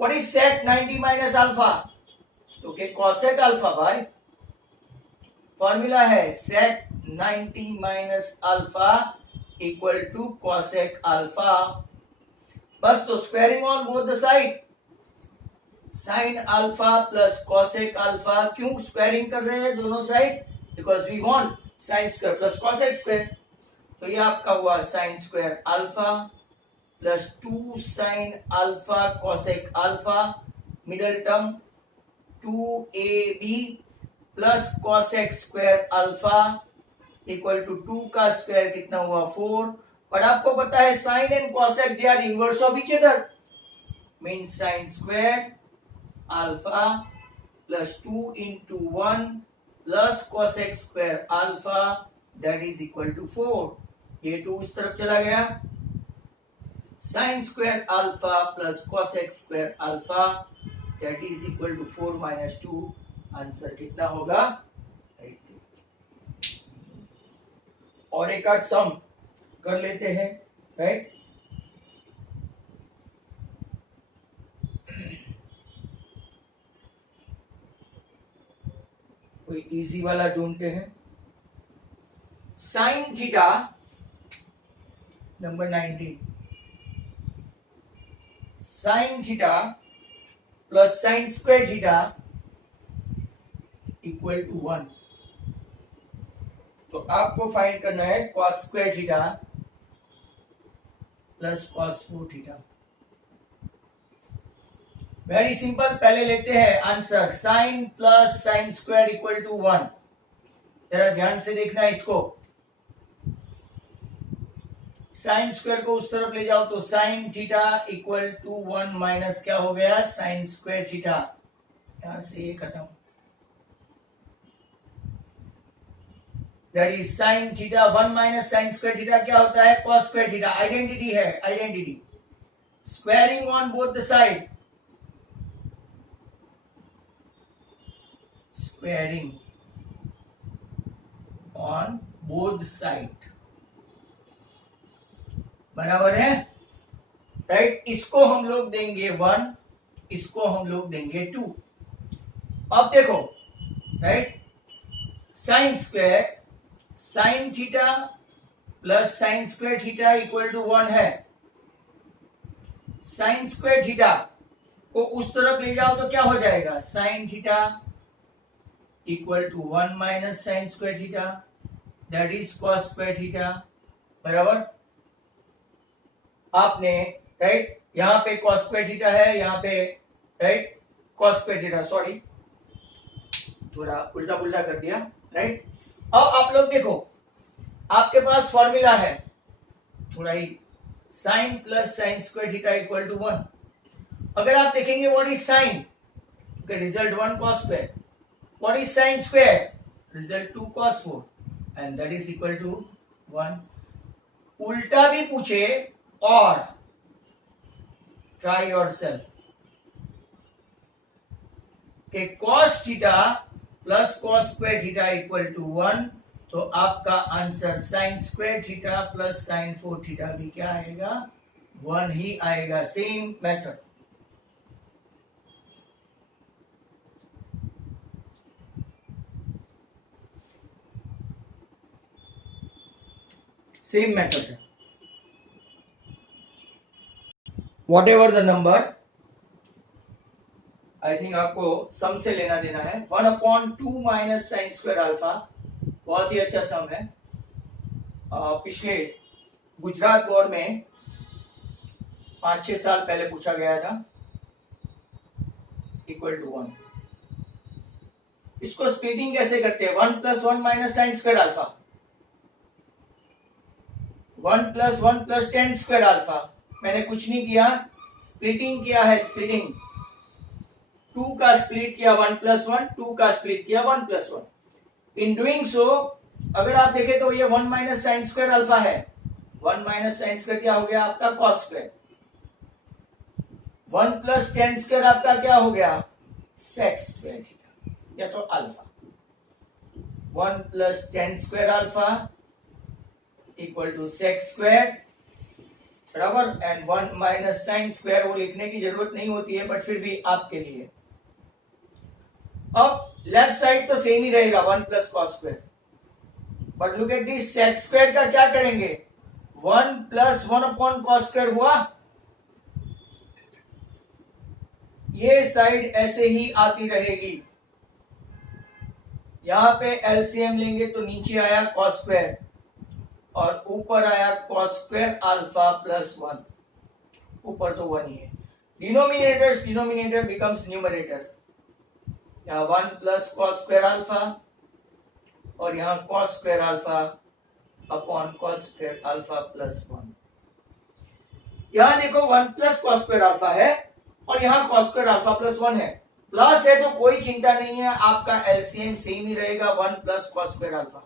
What is sec 90 minus alpha, तो के कॉसेक अल्फा भाई, फॉर्मूला है sec 90 minus alpha equal to cosec alpha. बस तो squaring on both the side, sine alpha plus cosec alpha. क्यों स्क्वायरिंग कर रहे हैं दोनों side, because we want sine square plus cosec square. तो ये आपका हुआ sine square alpha plus 2 sine alpha cosec alpha, middle term 2ab plus cosec square alpha equal to 2 का स्क्वायर कितना हुआ 4। और आपको पता है sine and cosec they are inverse of each other, mean sine square alpha plus 2 into 1 plus cosec square alpha that is equal to 4। ये 2 इस तरफ चला गया, sine square alpha plus cosec square alpha that is equal to 4 minus 2। Answer कितना होगा 82। और एक आध सम कर लेते हैं, राइट। कोई इजी वाला ढूंढते हैं। Sine theta number 19, sine theta plus sine square theta equal to 1। तो आपको फाइंड करना है cos square theta plus cos 4 theta. Very simple, पहले लेते हैं answer, sine plus sine square equal to 1। जरा ध्यान से देखना है इसको, साइन स्क्वायर को उस तरफ ले जाओ तो sine theta equal to 1 minus क्या हो गया साइन स्क्वायर थीटा, यहां से ये खत्म, that is sine theta 1 minus sine square theta क्या होता है कॉस स्क्वायर थीटा। आइडेंटिटी है, identity, squaring on both the side, squaring on both side, बराबर है, राइट। इसको हम लोग देंगे 1, इसको हम लोग देंगे 2। अब देखो, right, sine square sine theta plus sine square theta equal to 1 है। साइन स्क्वायर थीटा को उस तरफ ले जाओ तो क्या हो जाएगा sine theta equal to 1 minus sine square theta that is cos square theta, बराबर। आपने, राइट, यहां पे कॉस स्क्वायर थीटा है, यहां पे, right, cos square theta, sorry थोड़ा उल्टा पुल्टा कर दिया, राइट। अब आप लोग देखो, आपके पास फॉर्मूला है थोड़ा ही, sine plus sine square theta equal to 1। अगर आप देखेंगे what is sine, result 1 cos square, what is sine square, result 2 cos 4 and that is equal to 1। उल्टा भी पूछे और ट्राई योरसेल्फ कि cos theta plus cos square theta equal to 1, तो आपका answer sine square theta plus sine 4 theta भी क्या आएगा 1 ही आएगा। सेम मेथड, सेम मेथड है। What ever the number, I think आपको सम से लेना देना है। 1/2 माइनस साइन स्क्वायर अल्फा, बहुत ही अच्छा सम है। पिछले गुजरात बोर्ड में 5-6 साल पहले पूछा गया था, इक्वल टू 1। इसको स्प्लिटिंग कैसे करते हैं, 1 + 1 minus sine square alpha, 1 + 1 + tan square alpha. मैंने कुछ नहीं किया, स्प्लिटिंग किया है, स्प्लिटिंग 2 का स्प्लिट किया 1 + 1, 2 का स्प्लिट किया 1 + 1। इन डूइंग सो अगर आप देखें तो ये 1 माइनस साइन स्क्वायर अल्फा है, 1 माइनस साइन स्क्वायर क्या हो गया आपका कॉस स्क्वायर, 1 + tan स्क्वायर आपका क्या हो गया सेक स्क्वायर थीटा, या तो alpha. 1 + tan square alpha equal to sec square, बराबर, एंड 1 माइनस साइन स्क्वायर, वो लिखने की जरूरत नहीं होती है बट फिर भी आपके लिए। अब लेफ्ट साइड तो सेम ही रहेगा 1 + cos square, but look at this sec square का क्या करेंगे, 1 + 1/cos स्क्वायर हुआ, ये साइड ऐसे ही आती रहेगी, यहां पे एलसीएम लेंगे तो नीचे आया cos स्क्वायर, और ऊपर आया कॉस स्क्वायर अल्फा प्लस 1, ऊपर तो 1 ही है। डिनोमिनेटर बिकम्स न्यूमरेटर, यहाँ 1 प्लस कॉस स्क्वायर अल्फा और यहाँ cos square alpha upon cos square alpha plus 1। यहाँ देखो 1 प्लस कॉस स्क्वायर अल्फा है और यहाँ कॉस स्क्वायर अल्फा प्लस 1 है। प्लस है तो कोई चिंता नहीं है, आपका एलसीएम सेम ही रहेगा 1 plus cos square alpha.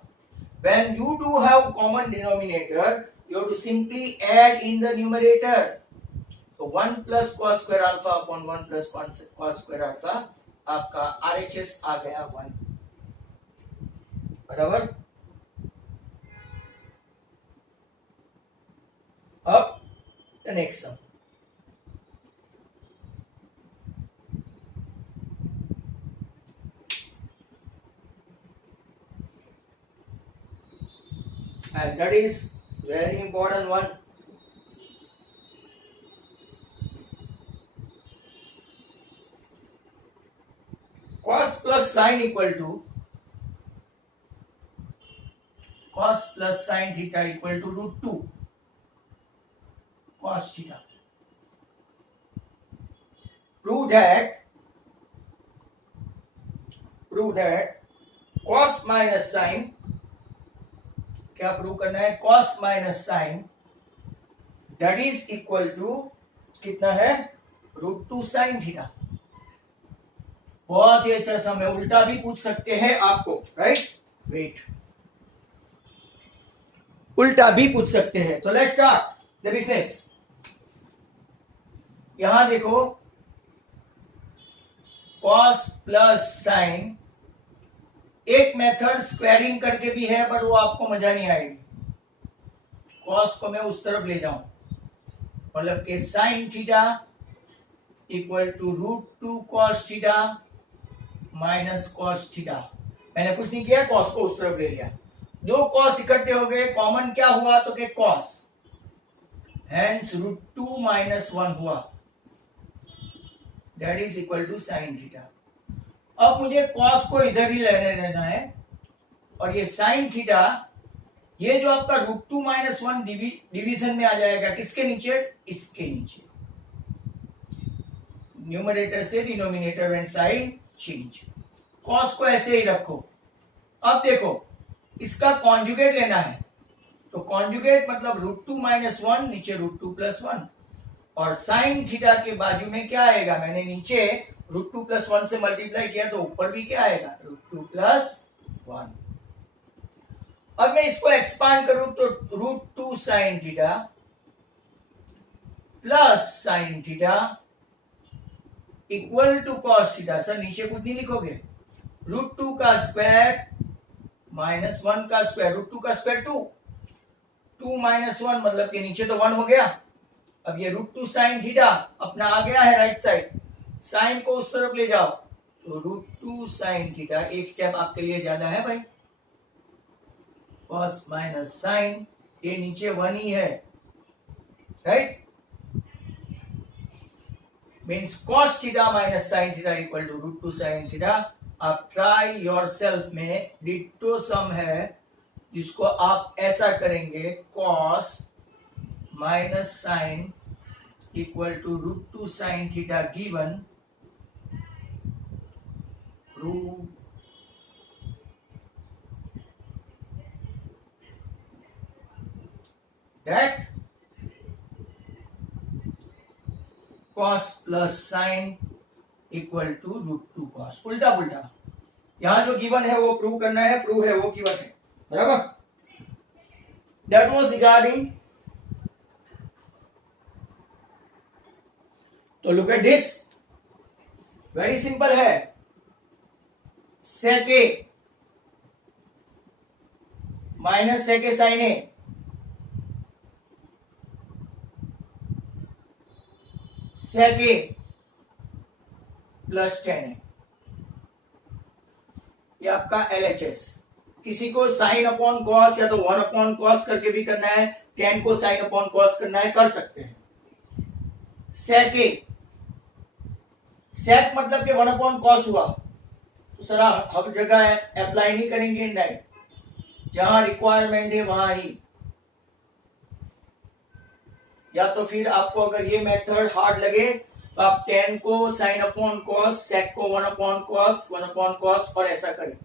When you do have common denominator, you have to simply add in the numerator. So 1 plus cos square alpha upon 1 plus cos square alpha, आपका RHS आ गया 1, बराबर। अब the next sum, and that is very important one. Cos plus sin equal to cos plus sin theta equal to root 2 cos theta. Prove that cos minus sin, क्या prove करना है, cos minus sine that is equal to कितना है, √2 sin theta. बहुत ही अच्छा sum है, उल्टा भी पूछ सकते हैं आपको, राइट, वेट, उल्टा भी पूछ सकते हैं। तो लेट्स स्टार्ट द बिजनेस। यहां देखो cos प्लस साइन, एक मेथड स्क्वायरिंग करके भी है बट वो आपको मजा नहीं आएगी। कॉस को मैं उस तरफ ले जाऊं, मतलब कि sine theta equal to √2 cos theta minus cos theta. मैंने कुछ नहीं किया, कॉस को उस तरफ ले लिया, दो कॉस इकट्ठे हो गए, कॉमन क्या हुआ तो के कॉस, हेंस √2 माइनस 1 हुआ, that is equal to sine theta. अब मुझे कॉस को इधर ही लेने रहना है और ये साइन थीटा, ये जो आपका √2 माइनस 1 डिवीजन में आ जाएगा, किसके नीचे, इसके नीचे, न्यूमरेटर से denominator and sign change. Cos को ऐसे ही रखो। अब देखो इसका कॉन्जुगेट लेना है, तो कॉन्जुगेट मतलब √2 माइनस 1 नीचे √2 प्लस 1, और साइन थीटा के बाजू में क्या आएगा, मैंने नीचे √2 प्लस 1 से मल्टीप्लाई किया तो ऊपर भी क्या आएगा, √2 प्लस 1। अब मैं इसको एक्सपांड करूं तो √2 sine theta plus sine theta equal to cos theta. Sir नीचे कुछ नहीं लिखोगे, √2 का स्क्वायर माइनस 1 का स्क्वायर, √2 का स्क्वायर 2, 2 माइनस 1 मतलब कि नीचे तो 1 हो गया। अब ये √2 साइन थीटा अपना आ गया है राइट साइड, साइन को उस तरफ ले जाओ तो √2 साइन थीटा, एक स्टेप आपके लिए ज्यादा है भाई, कॉस माइनस साइन, ये नीचे 1 ही है, right, means cos theta minus sine theta equal to √2 sine theta. आप ट्राई योरसेल्फ में डिटो सम है जिसको आप ऐसा करेंगे, cos minus sine equal to √2 sine theta given, prove that cos plus sin equal to √2 cos, उल्टा पुल्टा, यहां जो गिवन है वो प्रूव करना है, प्रूव है वो गिवन है, बराबर। दैट वाज रिगार्डिंग, तो look at this, very simple है, sec a minus sec a sin a, sec a plus tan a, ये आपका LHS। किसी को साइन अपॉन कॉस या तो 1 अपॉन कॉस करके भी करना है, tan को साइन अपॉन कॉस करना है, कर सकते हैं। sec a, sec मतलब कि 1 अपॉन कॉस हुआ, तो सर हर जगह अप्लाई नहीं करेंगे, नहीं, जहां रिक्वायरमेंट है वहां ही या तो फिर आपको अगर ये मेथड हार्ड लगे तो आप tan को sin अपॉन cos, sec को 1 अपॉन cos और ऐसा करें।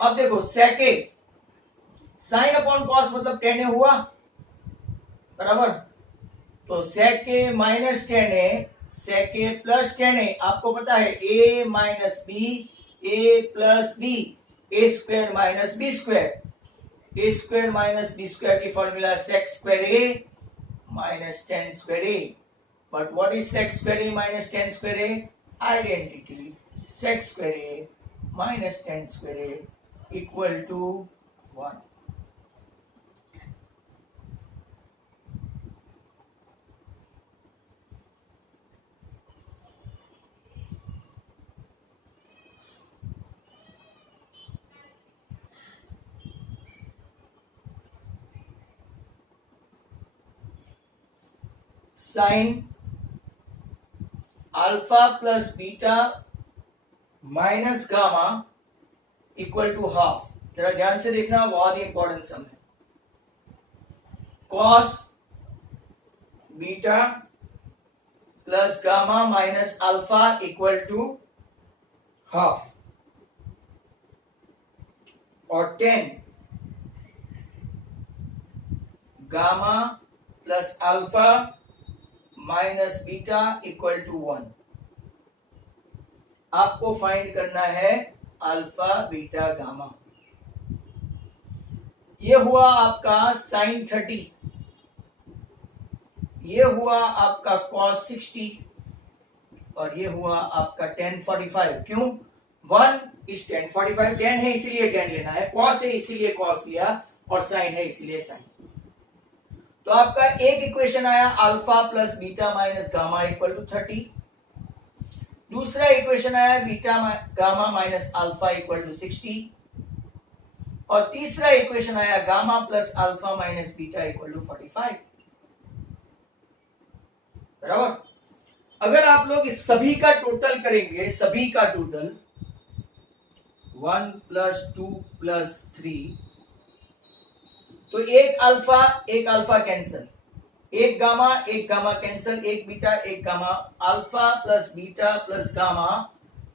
अब देखो sec a sin upon cos मतलब tan a हुआ, बराबर। तो sec a minus tan a, sec a plus tan a, आपको पता है a minus B, a plus B, a square minus B square, a square minus B square की formula sec square a minus tan square a। But what is sec square a minus tan square a? Identity, sec square a minus tan square a equal to 1। Sine alpha plus beta minus gamma equal to half. जरा ध्यान से देखना, बहुत ही important sum है। Cos beta plus gamma minus alpha equal to half, और 10 gamma plus alpha minus beta equal to 1। आपको find करना है अल्फा बीटा गामा। ये हुआ आपका साइन 30, ये हुआ आपका कॉस 60, और ये हुआ आपका tan 45। क्यों? 1 इज tan 45, tan है इसीलिए tan लेना है, cos है इसीलिए cos लिया, और sin है इसीलिए sin। तो आपका एक इक्वेशन आया alpha plus beta minus gamma equal to 30। दूसरा इक्वेशन आया beta gamma minus alpha equal to 60, और तीसरा इक्वेशन आया gamma plus alpha minus beta equal to 45। बराबर। अगर आप लोग इस सभी का टोटल करेंगे, सभी का टोटल 1 प्लस 2 प्लस 3, तो एक अल्फा कैंसल, एक गामा कैंसल, एक बीटा एक gamma, alpha plus beta plus gamma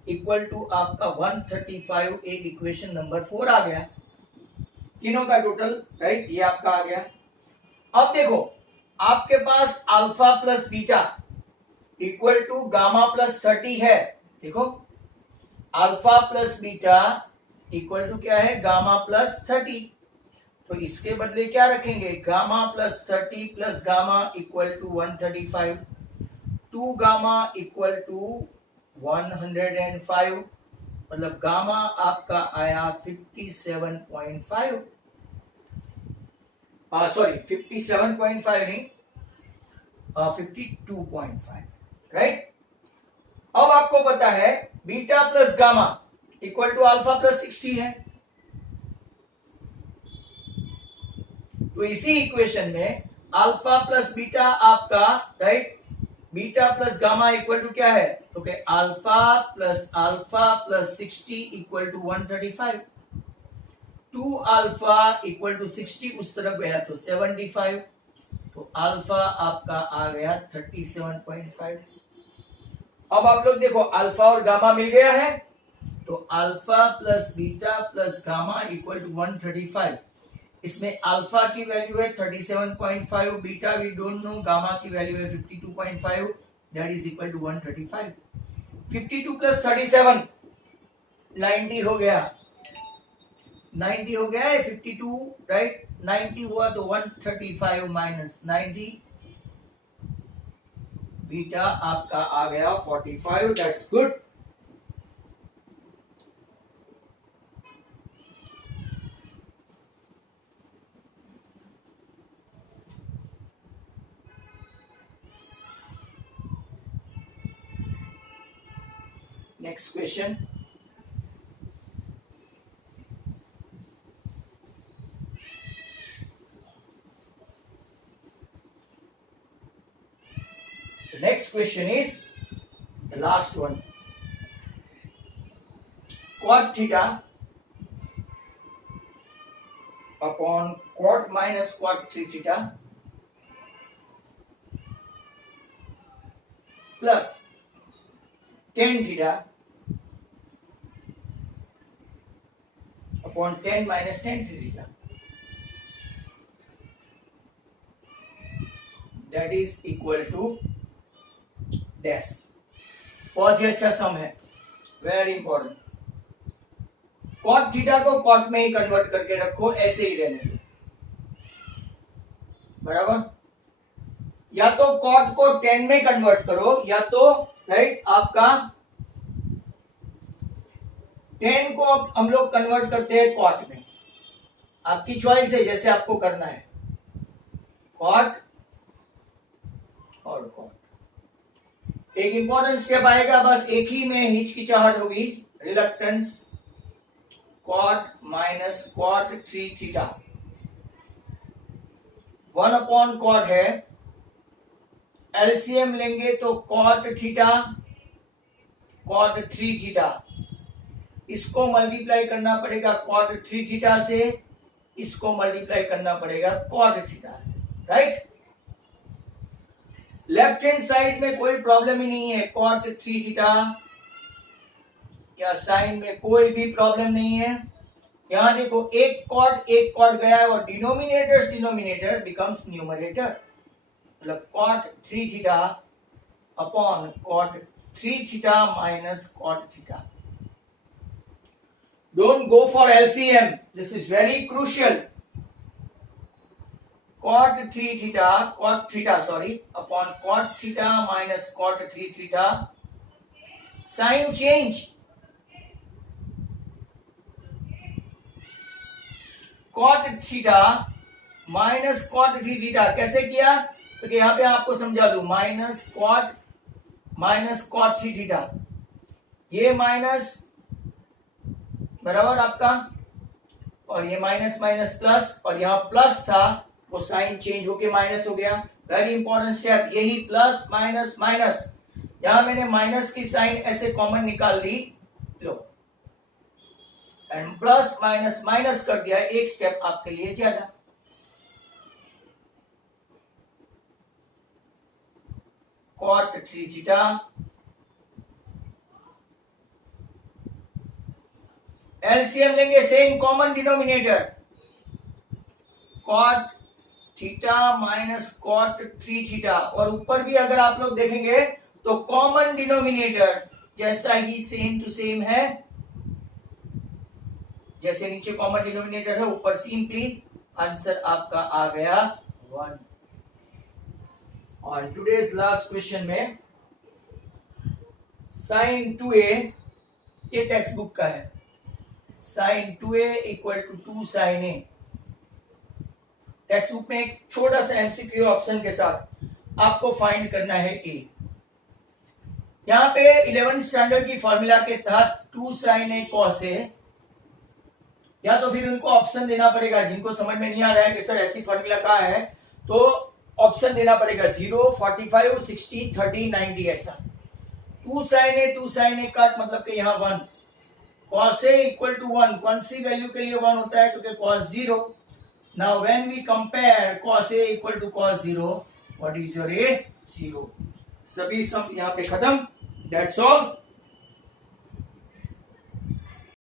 equal to आपका 135। एक इक्वेशन नंबर 4 आ गया, तीनों का टोटल, राइट, ये आपका आ गया। अब देखो आपके पास alpha plus beta equal to gamma plus 30 है। देखो alpha plus beta equal to क्या है? Gamma plus 30। तो इसके बदले क्या रखेंगे? Gamma plus 30 plus gamma equal to 135, 2 gamma equal to 105, मतलब गामा आपका आया 57.5, सॉरी 57.5 नहीं, 52.5, राइट। अब आपको पता है beta plus gamma equal to alpha plus 60 है, तो इसी इक्वेशन में अल्फा प्लस बीटा आपका, right, beta plus gamma equal to क्या है? तो क्या alpha plus 60 equal to 135, 2 alpha equal to 60 उस तरफ गया तो 75, तो अल्फा आपका आ गया 37.5। अब आप लोग देखो अल्फा और गामा मिल गया है, तो alpha plus beta plus gamma equal to 135। इसमें अल्फा की वैल्यू है 37.5, beta we don't know, gamma की वैल्यू है 52.5, that is equal to 135। 52 plus 37 90 हो गया, 90 हो गया है 52, राइट, 90 हुआ तो 135 माइनस 90, बीटा आपका आ गया 45, that's good. Next question. The next question is the last one. Cot theta upon cot minus cot 3 theta plus tan theta upon 10 minus tan theta, that is equal to dash. बहुत ही अच्छा sum है, very important. Cot theta को cot में ही convert करके रखो, ऐसे ही रहने दो, बराबर। या तो कॉट को 10 में कन्वर्ट करो, या तो राइट आपका 10 को हम लोग कन्वर्ट करते हैं कॉट में। आपकी चॉइस है, जैसे आपको करना है, कॉट और कॉट। एक इंपॉर्टेंट स्टेप आएगा, बस एक ही में हिचकिचाहट होगी, reluctance. Cot minus cot 3 theta 1 upon cot है, एलसीएम लेंगे तो कॉट थीटा कॉट 3 थीटा, इसको मल्टीप्लाई करना पड़ेगा कॉट 3 थीटा से, इसको मल्टीप्लाई करना पड़ेगा कॉट थीटा से, राइट। लेफ्ट हैंड साइड में कोई प्रॉब्लम ही नहीं है, कॉट 3 थीटा या साइन में कोई भी प्रॉब्लम नहीं है। यहां देखो, एक कॉट गया है और डिनोमिनेटर बिकम्स न्यूमरेटर, मतलब cot 3 theta upon cot 3 theta minus cot theta. Don't go for LCM, this is very crucial. cot 3 theta cot theta sorry upon cot theta minus cot 3 theta, sign change, cot theta minus cot 3 theta कैसे किया, तो यहां पे आपको समझा दूं, minus cot 3 theta, ये minus बराबर आपका, और ये माइनस माइनस प्लस, और यहां प्लस था वो साइन चेंज होके माइनस हो गया। वेरी इंपॉर्टेंट स्टेप, यही प्लस माइनस माइनस, यहां मैंने माइनस की साइन ऐसे कॉमन निकाल दी, लो, एंड प्लस माइनस माइनस कर दिया, एक स्टेप आपके लिए ज्यादा। कॉट 3 थीटा एलसीएम लेंगे, same common denominator, cot theta minus cot 3 theta, और ऊपर भी अगर आप लोग देखेंगे तो कॉमन डिनोमिनेटर जैसा ही सेम टू सेम है, जैसे नीचे कॉमन डिनोमिनेटर है ऊपर सिंपली आंसर आपका आ गया 1। और टुडेज लास्ट क्वेश्चन में साइन 2a, ये टेक्स्ट बुक का है, sine 2a equal to 2 sine a। Text book में एक छोटा सा एमसीक्यू ऑप्शन के साथ आपको फाइंड करना है a। यहां पे 11th स्टैंडर्ड की फॉर्मूला के तहत 2 sin a cos a, या तो फिर उनको ऑप्शन देना पड़ेगा, जिनको समझ में नहीं आ रहा है कि सर ऐसी फॉर्मूला का है, तो ऑप्शन देना पड़ेगा 0, 45, 60, 30, 90 ऐसा। 2 sin a काट मतलब कि यहाँ 1, cos a इक्वल टू 1, कौन सी वैल्यू के लिए 1 होता है, क्योंकि cos 0। Now when we compare cos a equal to cos 0, what is your a? 0। सभी सम यहाँ पे खत्म, that's all।